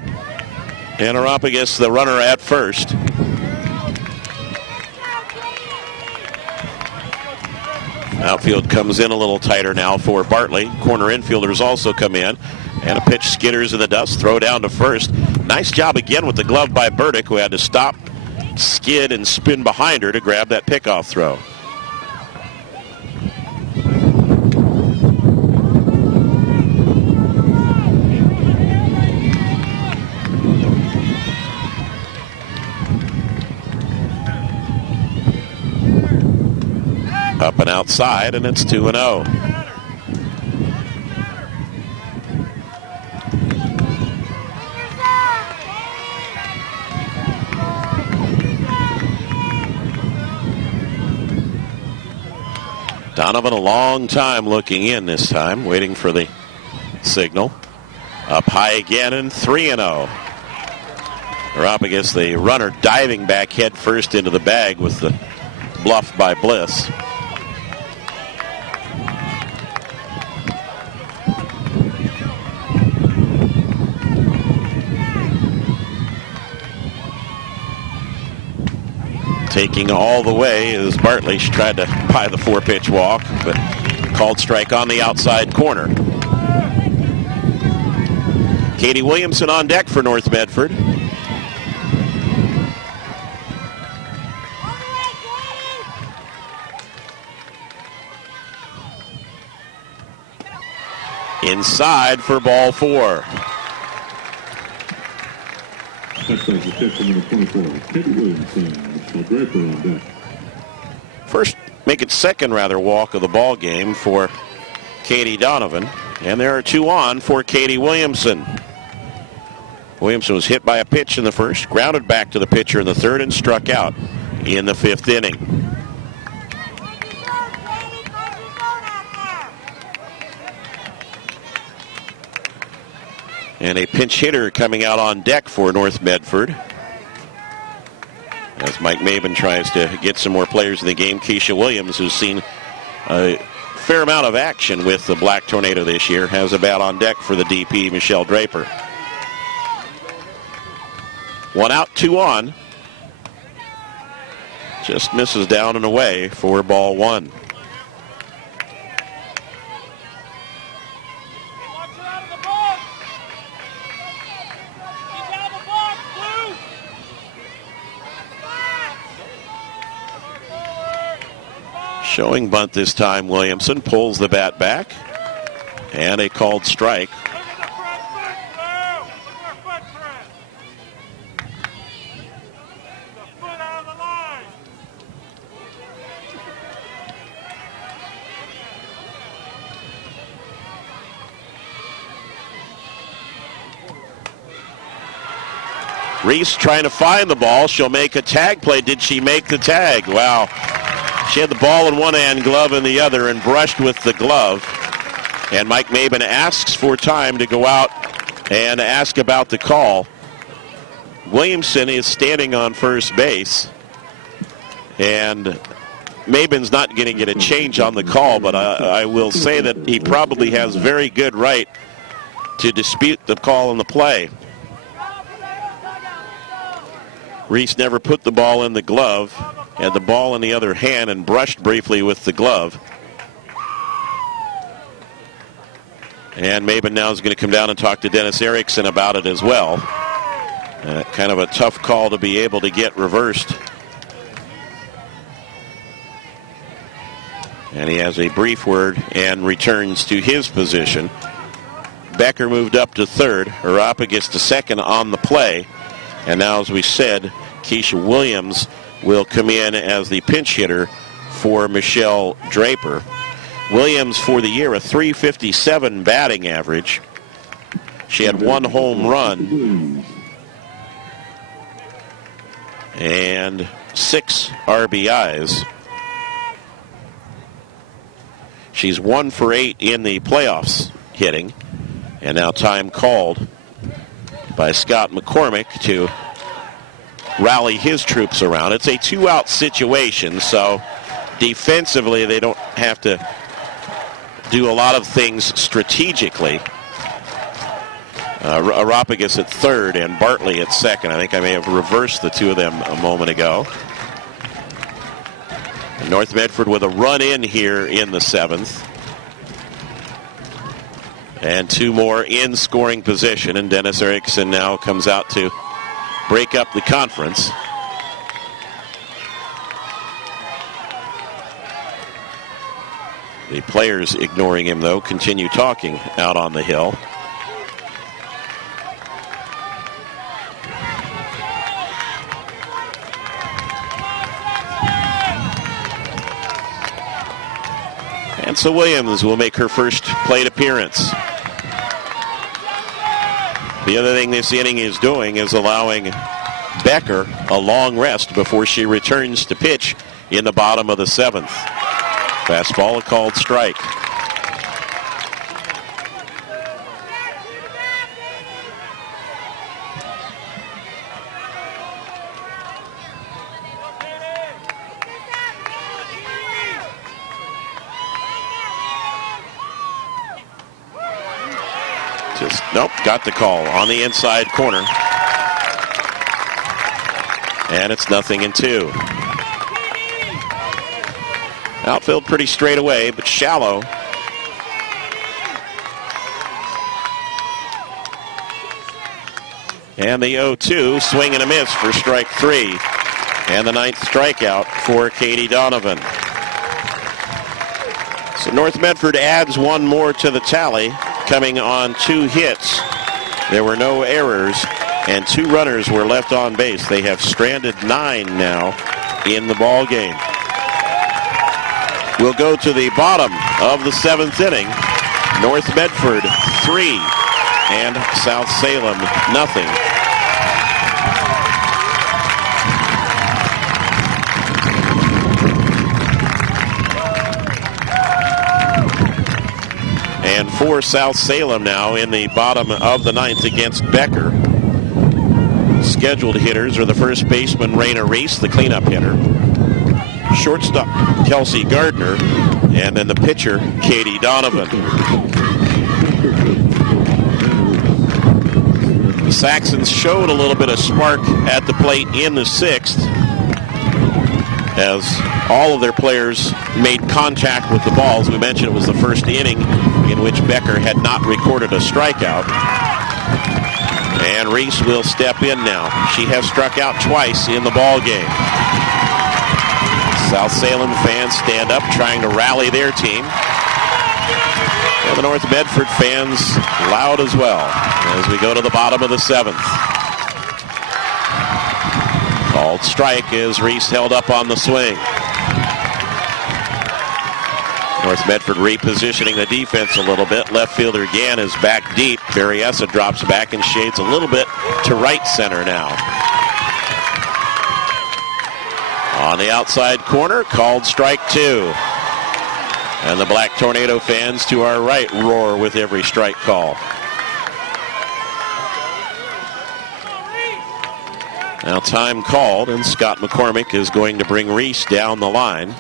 and Arapagas, the runner at first. Outfield comes in a little tighter now for Bartley. Corner infielders also come in. And a pitch skitters in the dust. Throw down to first. Nice job again with the glove by Burdick, who had to stop, skid, and spin behind her to grab that pickoff throw. Up and outside, and it's 2-0. Donovan a long time looking in this time, waiting for the signal. Up high again, and 3-0. Arapagas, the runner, diving back head first into the bag with the bluff by Bliss. Taking all the way is Bartley. She tried to buy the 4-pitch walk, but called strike on the outside corner. Katie Williamson on deck for North Medford. Inside for ball 4. First, make it second walk of the ball game for Katie Donovan, and there are 2 on for Katie Williamson. Williamson was hit by a pitch in the first, grounded back to the pitcher in the third, and struck out in the 5th inning. And a pinch hitter coming out on deck for North Medford, as Mike Maben tries to get some more players in the game. Keisha Williams, who's seen a fair amount of action with the Black Tornado this year, has a bat on deck for the DP, Michelle Draper. 1 out, 2 on. Just misses down and away for ball 1. Showing bunt this time, Williamson pulls the bat back, and a called strike. Reese trying to find the ball. She'll make a tag play. Did she make the tag? Wow. She had the ball in one hand, glove in the other, and brushed with the glove. And Mike Maben asks for time to go out and ask about the call. Williamson is standing on first base. And Maben's not going to get a change on the call, but I will say that he probably has very good right to dispute the call and the play. Reese never put the ball in the glove, had the ball in the other hand and brushed briefly with the glove. And Maben now is going to come down and talk to Dennis Erickson about it as well. Kind of a tough call to be able to get reversed. And he has a brief word and returns to his position. Becker moved up to third. Arapagus to second on the play. And now, as we said, Keisha Williams will come in as the pinch hitter for Michelle Draper. Williams for the year, a .357 batting average. She had 1 home run and 6 RBIs. She's 1 for 8 in the playoffs hitting. And now time called by Scott McCormick to rally his troops around. It's a 2-out situation, so defensively they don't have to do a lot of things strategically. Arapagus at third and Bartley at second. I think I may have reversed the two of them a moment ago. And North Medford with a run in here in the 7th. And 2 more in scoring position. And Dennis Erickson now comes out to break up the conference. The players ignoring him, though, continue talking out on the hill. And so Williams will make her first plate appearance. The other thing this inning is doing is allowing Becker a long rest before she returns to pitch in the bottom of the 7th. Fastball, a called strike. Nope, got the call on the inside corner. And it's 0-2. Outfield pretty straight away, but shallow. And the 0-2, swing and a miss for strike 3. And the 9th strikeout for Katie Donovan. So North Medford adds 1 more to the tally, coming on 2 hits. There were no errors, and 2 runners were left on base. They have stranded 9 now in the ball game. We'll go to the bottom of the 7th inning. North Medford 3 and South Salem 0. And for South Salem now in the bottom of the 9th against Becker. Scheduled hitters are the first baseman Raina Reese, the cleanup hitter, shortstop Kelsey Gardner, and then the pitcher Katie Donovan. The Saxons showed a little bit of spark at the plate in the 6th as all of their players made contact with the balls. We mentioned it was the first inning in which Becker had not recorded a strikeout. And Reese will step in now. She has struck out twice in the ball game. South Salem fans stand up trying to rally their team. And the North Medford fans loud as well as we go to the bottom of the 7th. Called strike as Reese held up on the swing. North Medford repositioning the defense a little bit. Left fielder Gann is back deep. Berryessa drops back and shades a little bit to right center now. On the outside corner, called strike 2. And the Black Tornado fans to our right roar with every strike call. Now time called, and Scott McCormick is going to bring Reese down the line.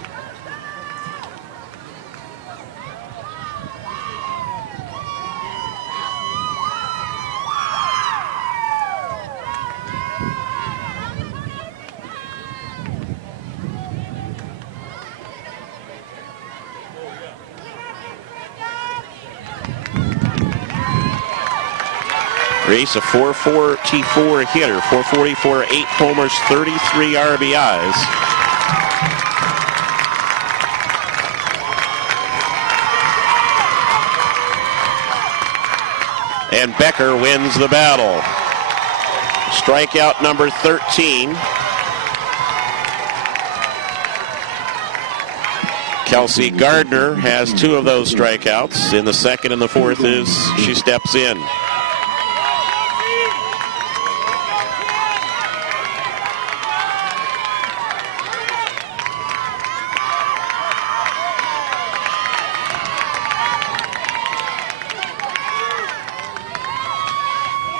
Reese, a .444 hitter, .444, 8 homers, 33 RBIs. and Becker wins the battle. Strikeout number 13. Kelsey Gardner has 2 of those strikeouts. In the second and the fourth is she steps in.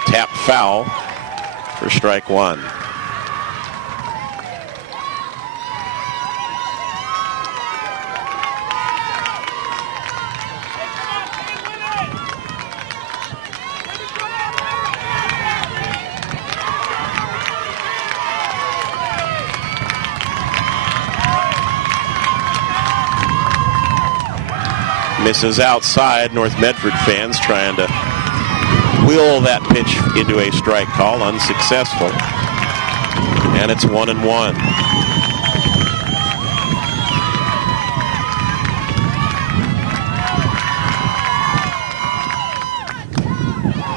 Tap foul for strike 1. Misses outside. North Medford fans trying to wheel that pitch into a strike call, unsuccessful. And it's 1-1.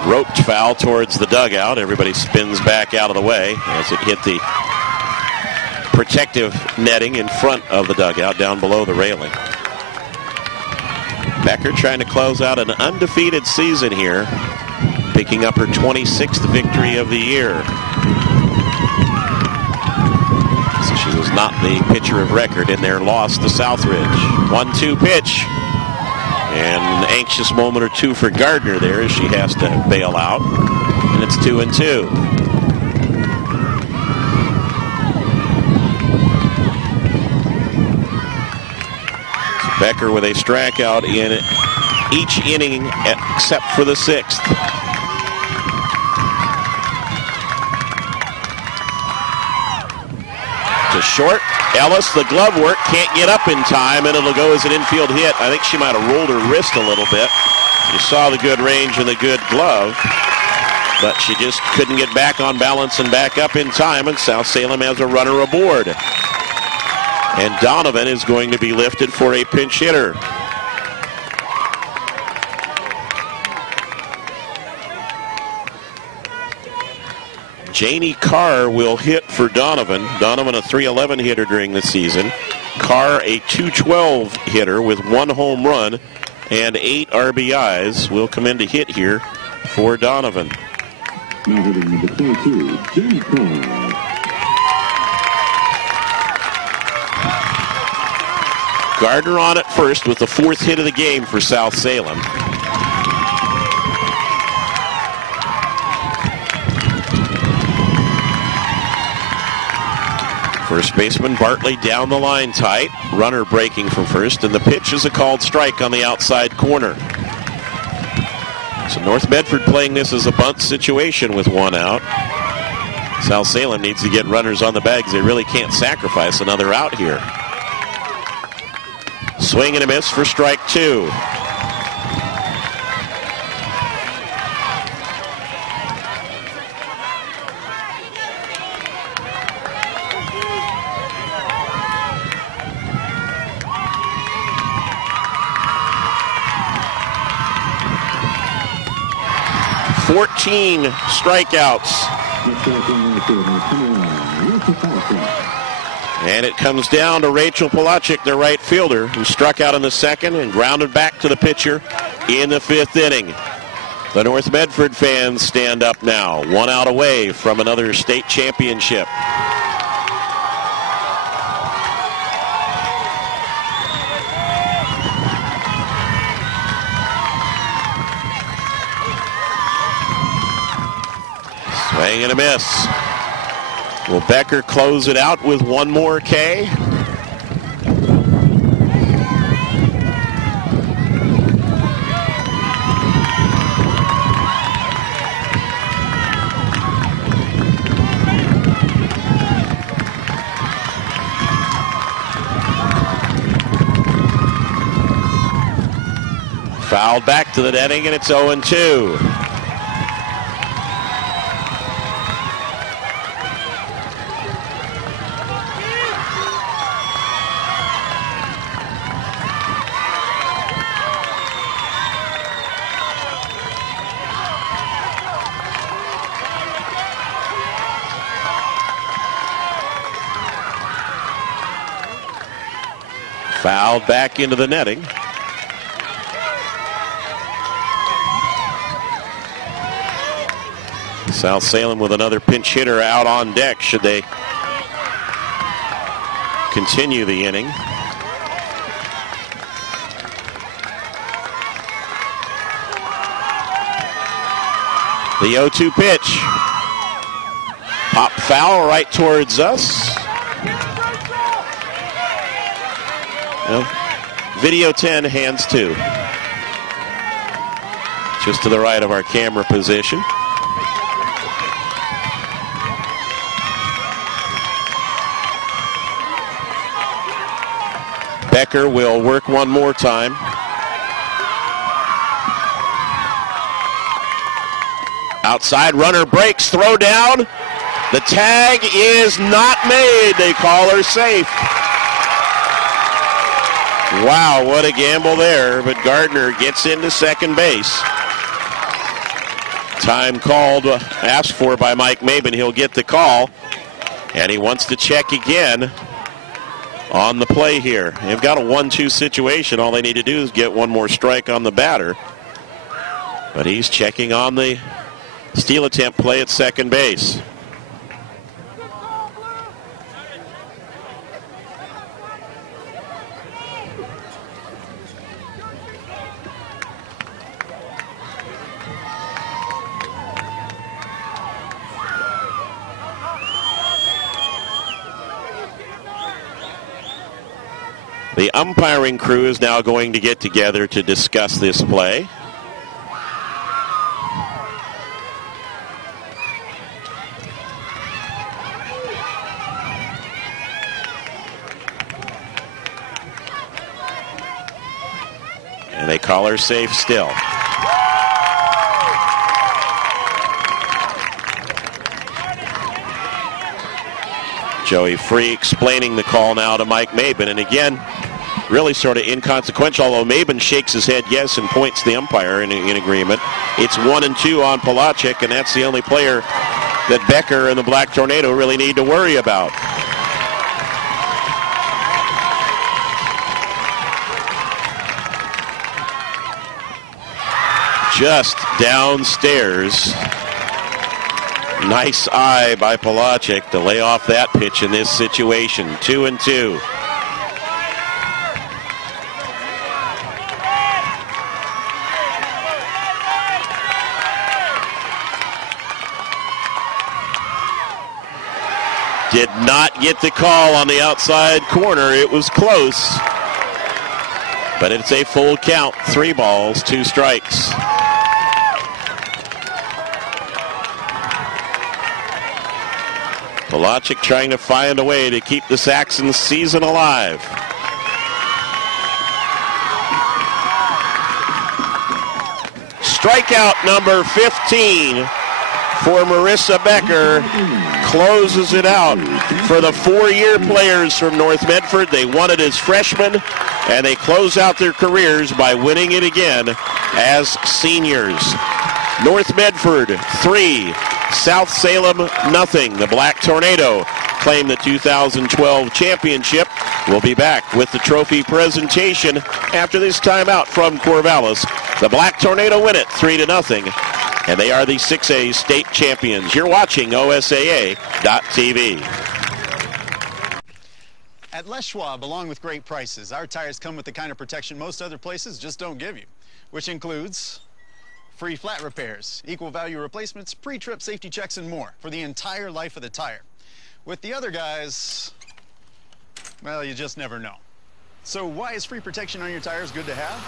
Roped foul towards the dugout. Everybody spins back out of the way as it hit the protective netting in front of the dugout down below the railing. Becker trying to close out an undefeated season here, picking up her 26th victory of the year. So she was not the pitcher of record in their loss to Southridge. 1-2 pitch. And an anxious moment or two for Gardner there as she has to bail out. And it's 2-2. Becker with a strikeout in each inning except for the 6th. To short. Ellis, the glove work, can't get up in time, and it'll go as an infield hit. I think she might have rolled her wrist a little bit. You saw the good range and the good glove, but she just couldn't get back on balance and back up in time, and South Salem has a runner aboard. And Donovan is going to be lifted for a pinch hitter. Janie Carr will hit for Donovan. Donovan a .311 hitter during the season. Carr a .212 hitter with 1 home run and 8 RBIs will come in to hit here for Donovan. Now hitting number 22, Janie Carr. Gardner on at first with the 4th hit of the game for South Salem. First baseman Bartley down the line tight. Runner breaking from first, and the pitch is a called strike on the outside corner. So North Medford playing this as a bunt situation with 1 out. South Salem needs to get runners on the bags. They really can't sacrifice another out here. Swing and a miss for strike 2. Fourteen strikeouts. And it comes down to Rachel Polachek, the right fielder, who struck out in the 2nd and grounded back to the pitcher in the 5th inning. The North Medford fans stand up now, 1 out away from another state championship. Swing and a miss. Will Becker close it out with 1 more K? Fouled back to the netting, and it's 0-2. Fouled back into the netting. South Salem with another pinch hitter out on deck should they continue the inning. The 0-2 pitch. Pop foul right towards us. Well, video 10, hands 2. Just to the right of our camera position. Becker will work one more time. Outside runner breaks, throw down. The tag is not made. They call her safe. Wow, what a gamble there, but Gardner gets into second base. Time called, asked for by Mike Maben. He'll get the call, and he wants to check again on the play here. They've got a 1-2 situation. All they need to do is get one more strike on the batter. But he's checking on the steal attempt play at second base. The umpiring crew is now going to get together to discuss this play. And they call her safe still. Joey Free explaining the call now to Mike Maben. And again, really sort of inconsequential, although Maben shakes his head yes and points to the umpire in agreement. It's 1-2 on Palachik, and that's the only player that Becker and the Black Tornado really need to worry about. Just downstairs. Nice eye by Palachik to lay off that pitch in this situation. 2-2. Did not get the call on the outside corner. It was close. But it's a full count. 3 balls, 2 strikes. Palachik trying to find a way to keep the Saxons season alive. Strikeout number 15 for Marissa Becker closes it out for the 4-year players from North Medford. They won it as freshmen, and they close out their careers by winning it again as seniors. North Medford 3, South Salem nothing. The Black Tornado claim the 2012 championship. We'll be back with the trophy presentation after this timeout from Corvallis. The Black Tornado win it 3-0, and they are the 6A state champions. You're watching OSAA.TV. At Les Schwab, along with great prices, our tires come with the kind of protection most other places just don't give you, which includes free flat repairs, equal value replacements, pre-trip safety checks, and more for the entire life of the tire. With the other guys, well, you just never know. So why is free protection on your tires good to have?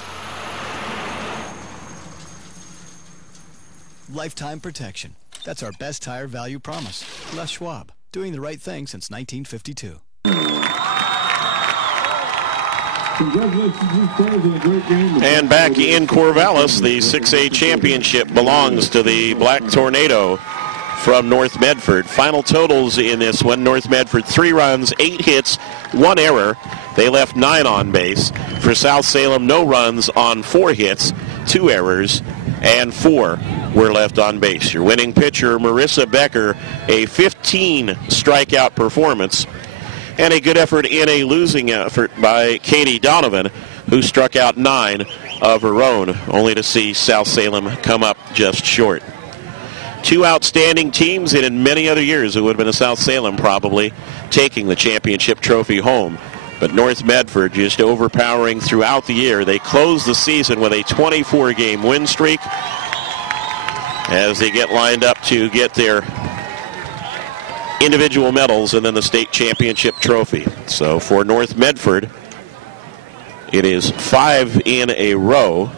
Lifetime protection. That's our best tire value promise. Les Schwab, doing the right thing since 1952. And back in Corvallis, the 6A championship belongs to the Black Tornado from North Medford. Final totals in this one: North Medford 3 runs, 8 hits, 1 error. They left 9 on base. For South Salem, no runs on 4 hits, 2 errors, and 4 were left on base. Your winning pitcher, Marissa Becker, a 15 strikeout performance. And a good effort in a losing effort by Katie Donovan, who struck out 9 of her own, only to see South Salem come up just short. 2 outstanding teams, and in many other years it would have been a South Salem probably taking the championship trophy home. But North Medford just overpowering throughout the year. They close the season with a 24-game win streak as they get lined up to get their individual medals and then the state championship trophy. So for North Medford, it is 5 in a row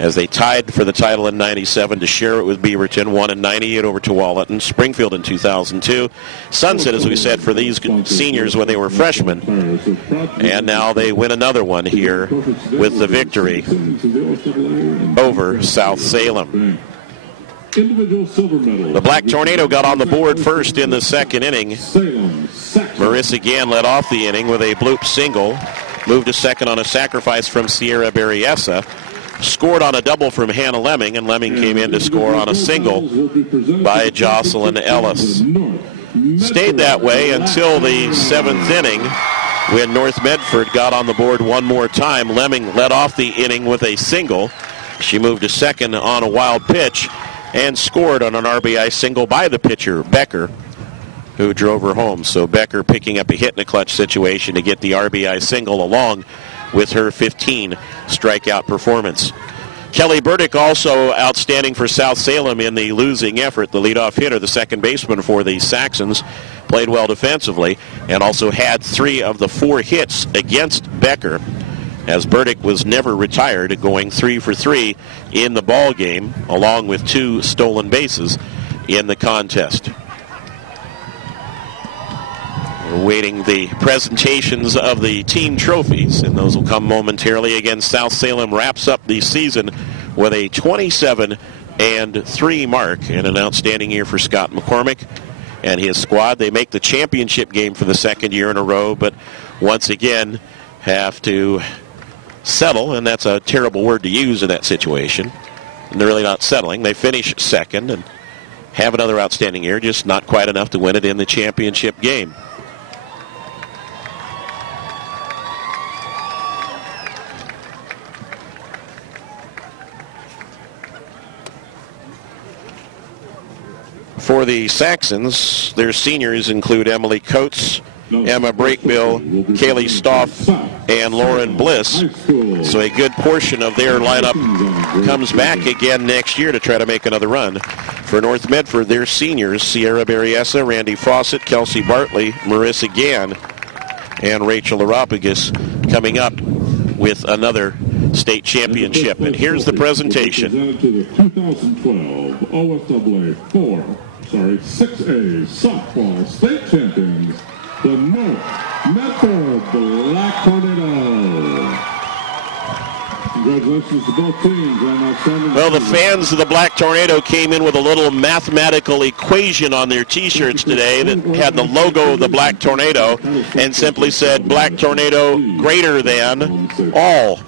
as they tied for the title in 97 to share it with Beaverton, won in 98 over Tualatin, Springfield in 2002. Sunset, as we said, for these seniors when they were freshmen. And now they win another one here with the victory over South Salem. The Black Tornado got on the board first in the second inning. Marissa Gann led off the inning with a bloop single. Moved to second on a sacrifice from Sierra Berryessa. Scored on a double from Hannah Lemming, and Lemming came in to score on a single by Jocelyn Ellis. Stayed that way until the 7th inning when North Medford got on the board one more time. Lemming led off the inning with a single. She moved to second on a wild pitch and scored on an RBI single by the pitcher, Becker, who drove her home. So Becker picking up a hit in a clutch situation to get the RBI single along with her 15 strikeout performance. Kelly Burdick also outstanding for South Salem in the losing effort. The leadoff hitter, the second baseman for the Saxons, played well defensively and also had 3 of the 4 hits against Becker, as Burdick was never retired, going 3 for 3 in the ball game, along with 2 stolen bases in the contest. We're awaiting the presentations of the team trophies, and those will come momentarily. Again, South Salem wraps up the season with a 27-3 mark and an outstanding year for Scott McCormick and his squad. They make the championship game for the second year in a row, but once again have to settle, and that's a terrible word to use in that situation. And they're really not settling. They finish second and have another outstanding year, just not quite enough to win it in the championship game. For the Saxons, their seniors include Emily Coates, Emma Breakbill, Kaylee Stoff, and Lauren Bliss. So a good portion of their lineup comes back again next year to try to make another run. For North Medford, their seniors, Sierra Berryessa, Randy Fawcett, Kelsey Bartley, Marissa Gann, and Rachel Arapagus coming up with another state championship. And here's the presentation. Presented to the 2012 OSAA 6A softball state champions, the North Medford Black Tornado. Congratulations to both teams on outstanding. Well, the fans of the Black Tornado came in with a little mathematical equation on their T-shirts today that had the logo of the Black Tornado and simply said Black Tornado greater than all.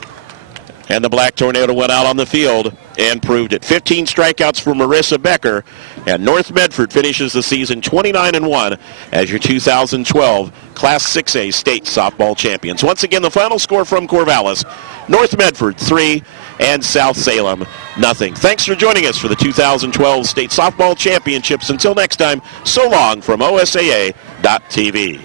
And the Black Tornado went out on the field and proved it. 15 strikeouts for Marissa Becker, and North Medford finishes the season 29-1 as your 2012 Class 6A state softball champions. Once again, the final score from Corvallis: North Medford 3 and South Salem 0. Thanks for joining us for the 2012 state softball championships. Until next time, so long from OSAA.TV.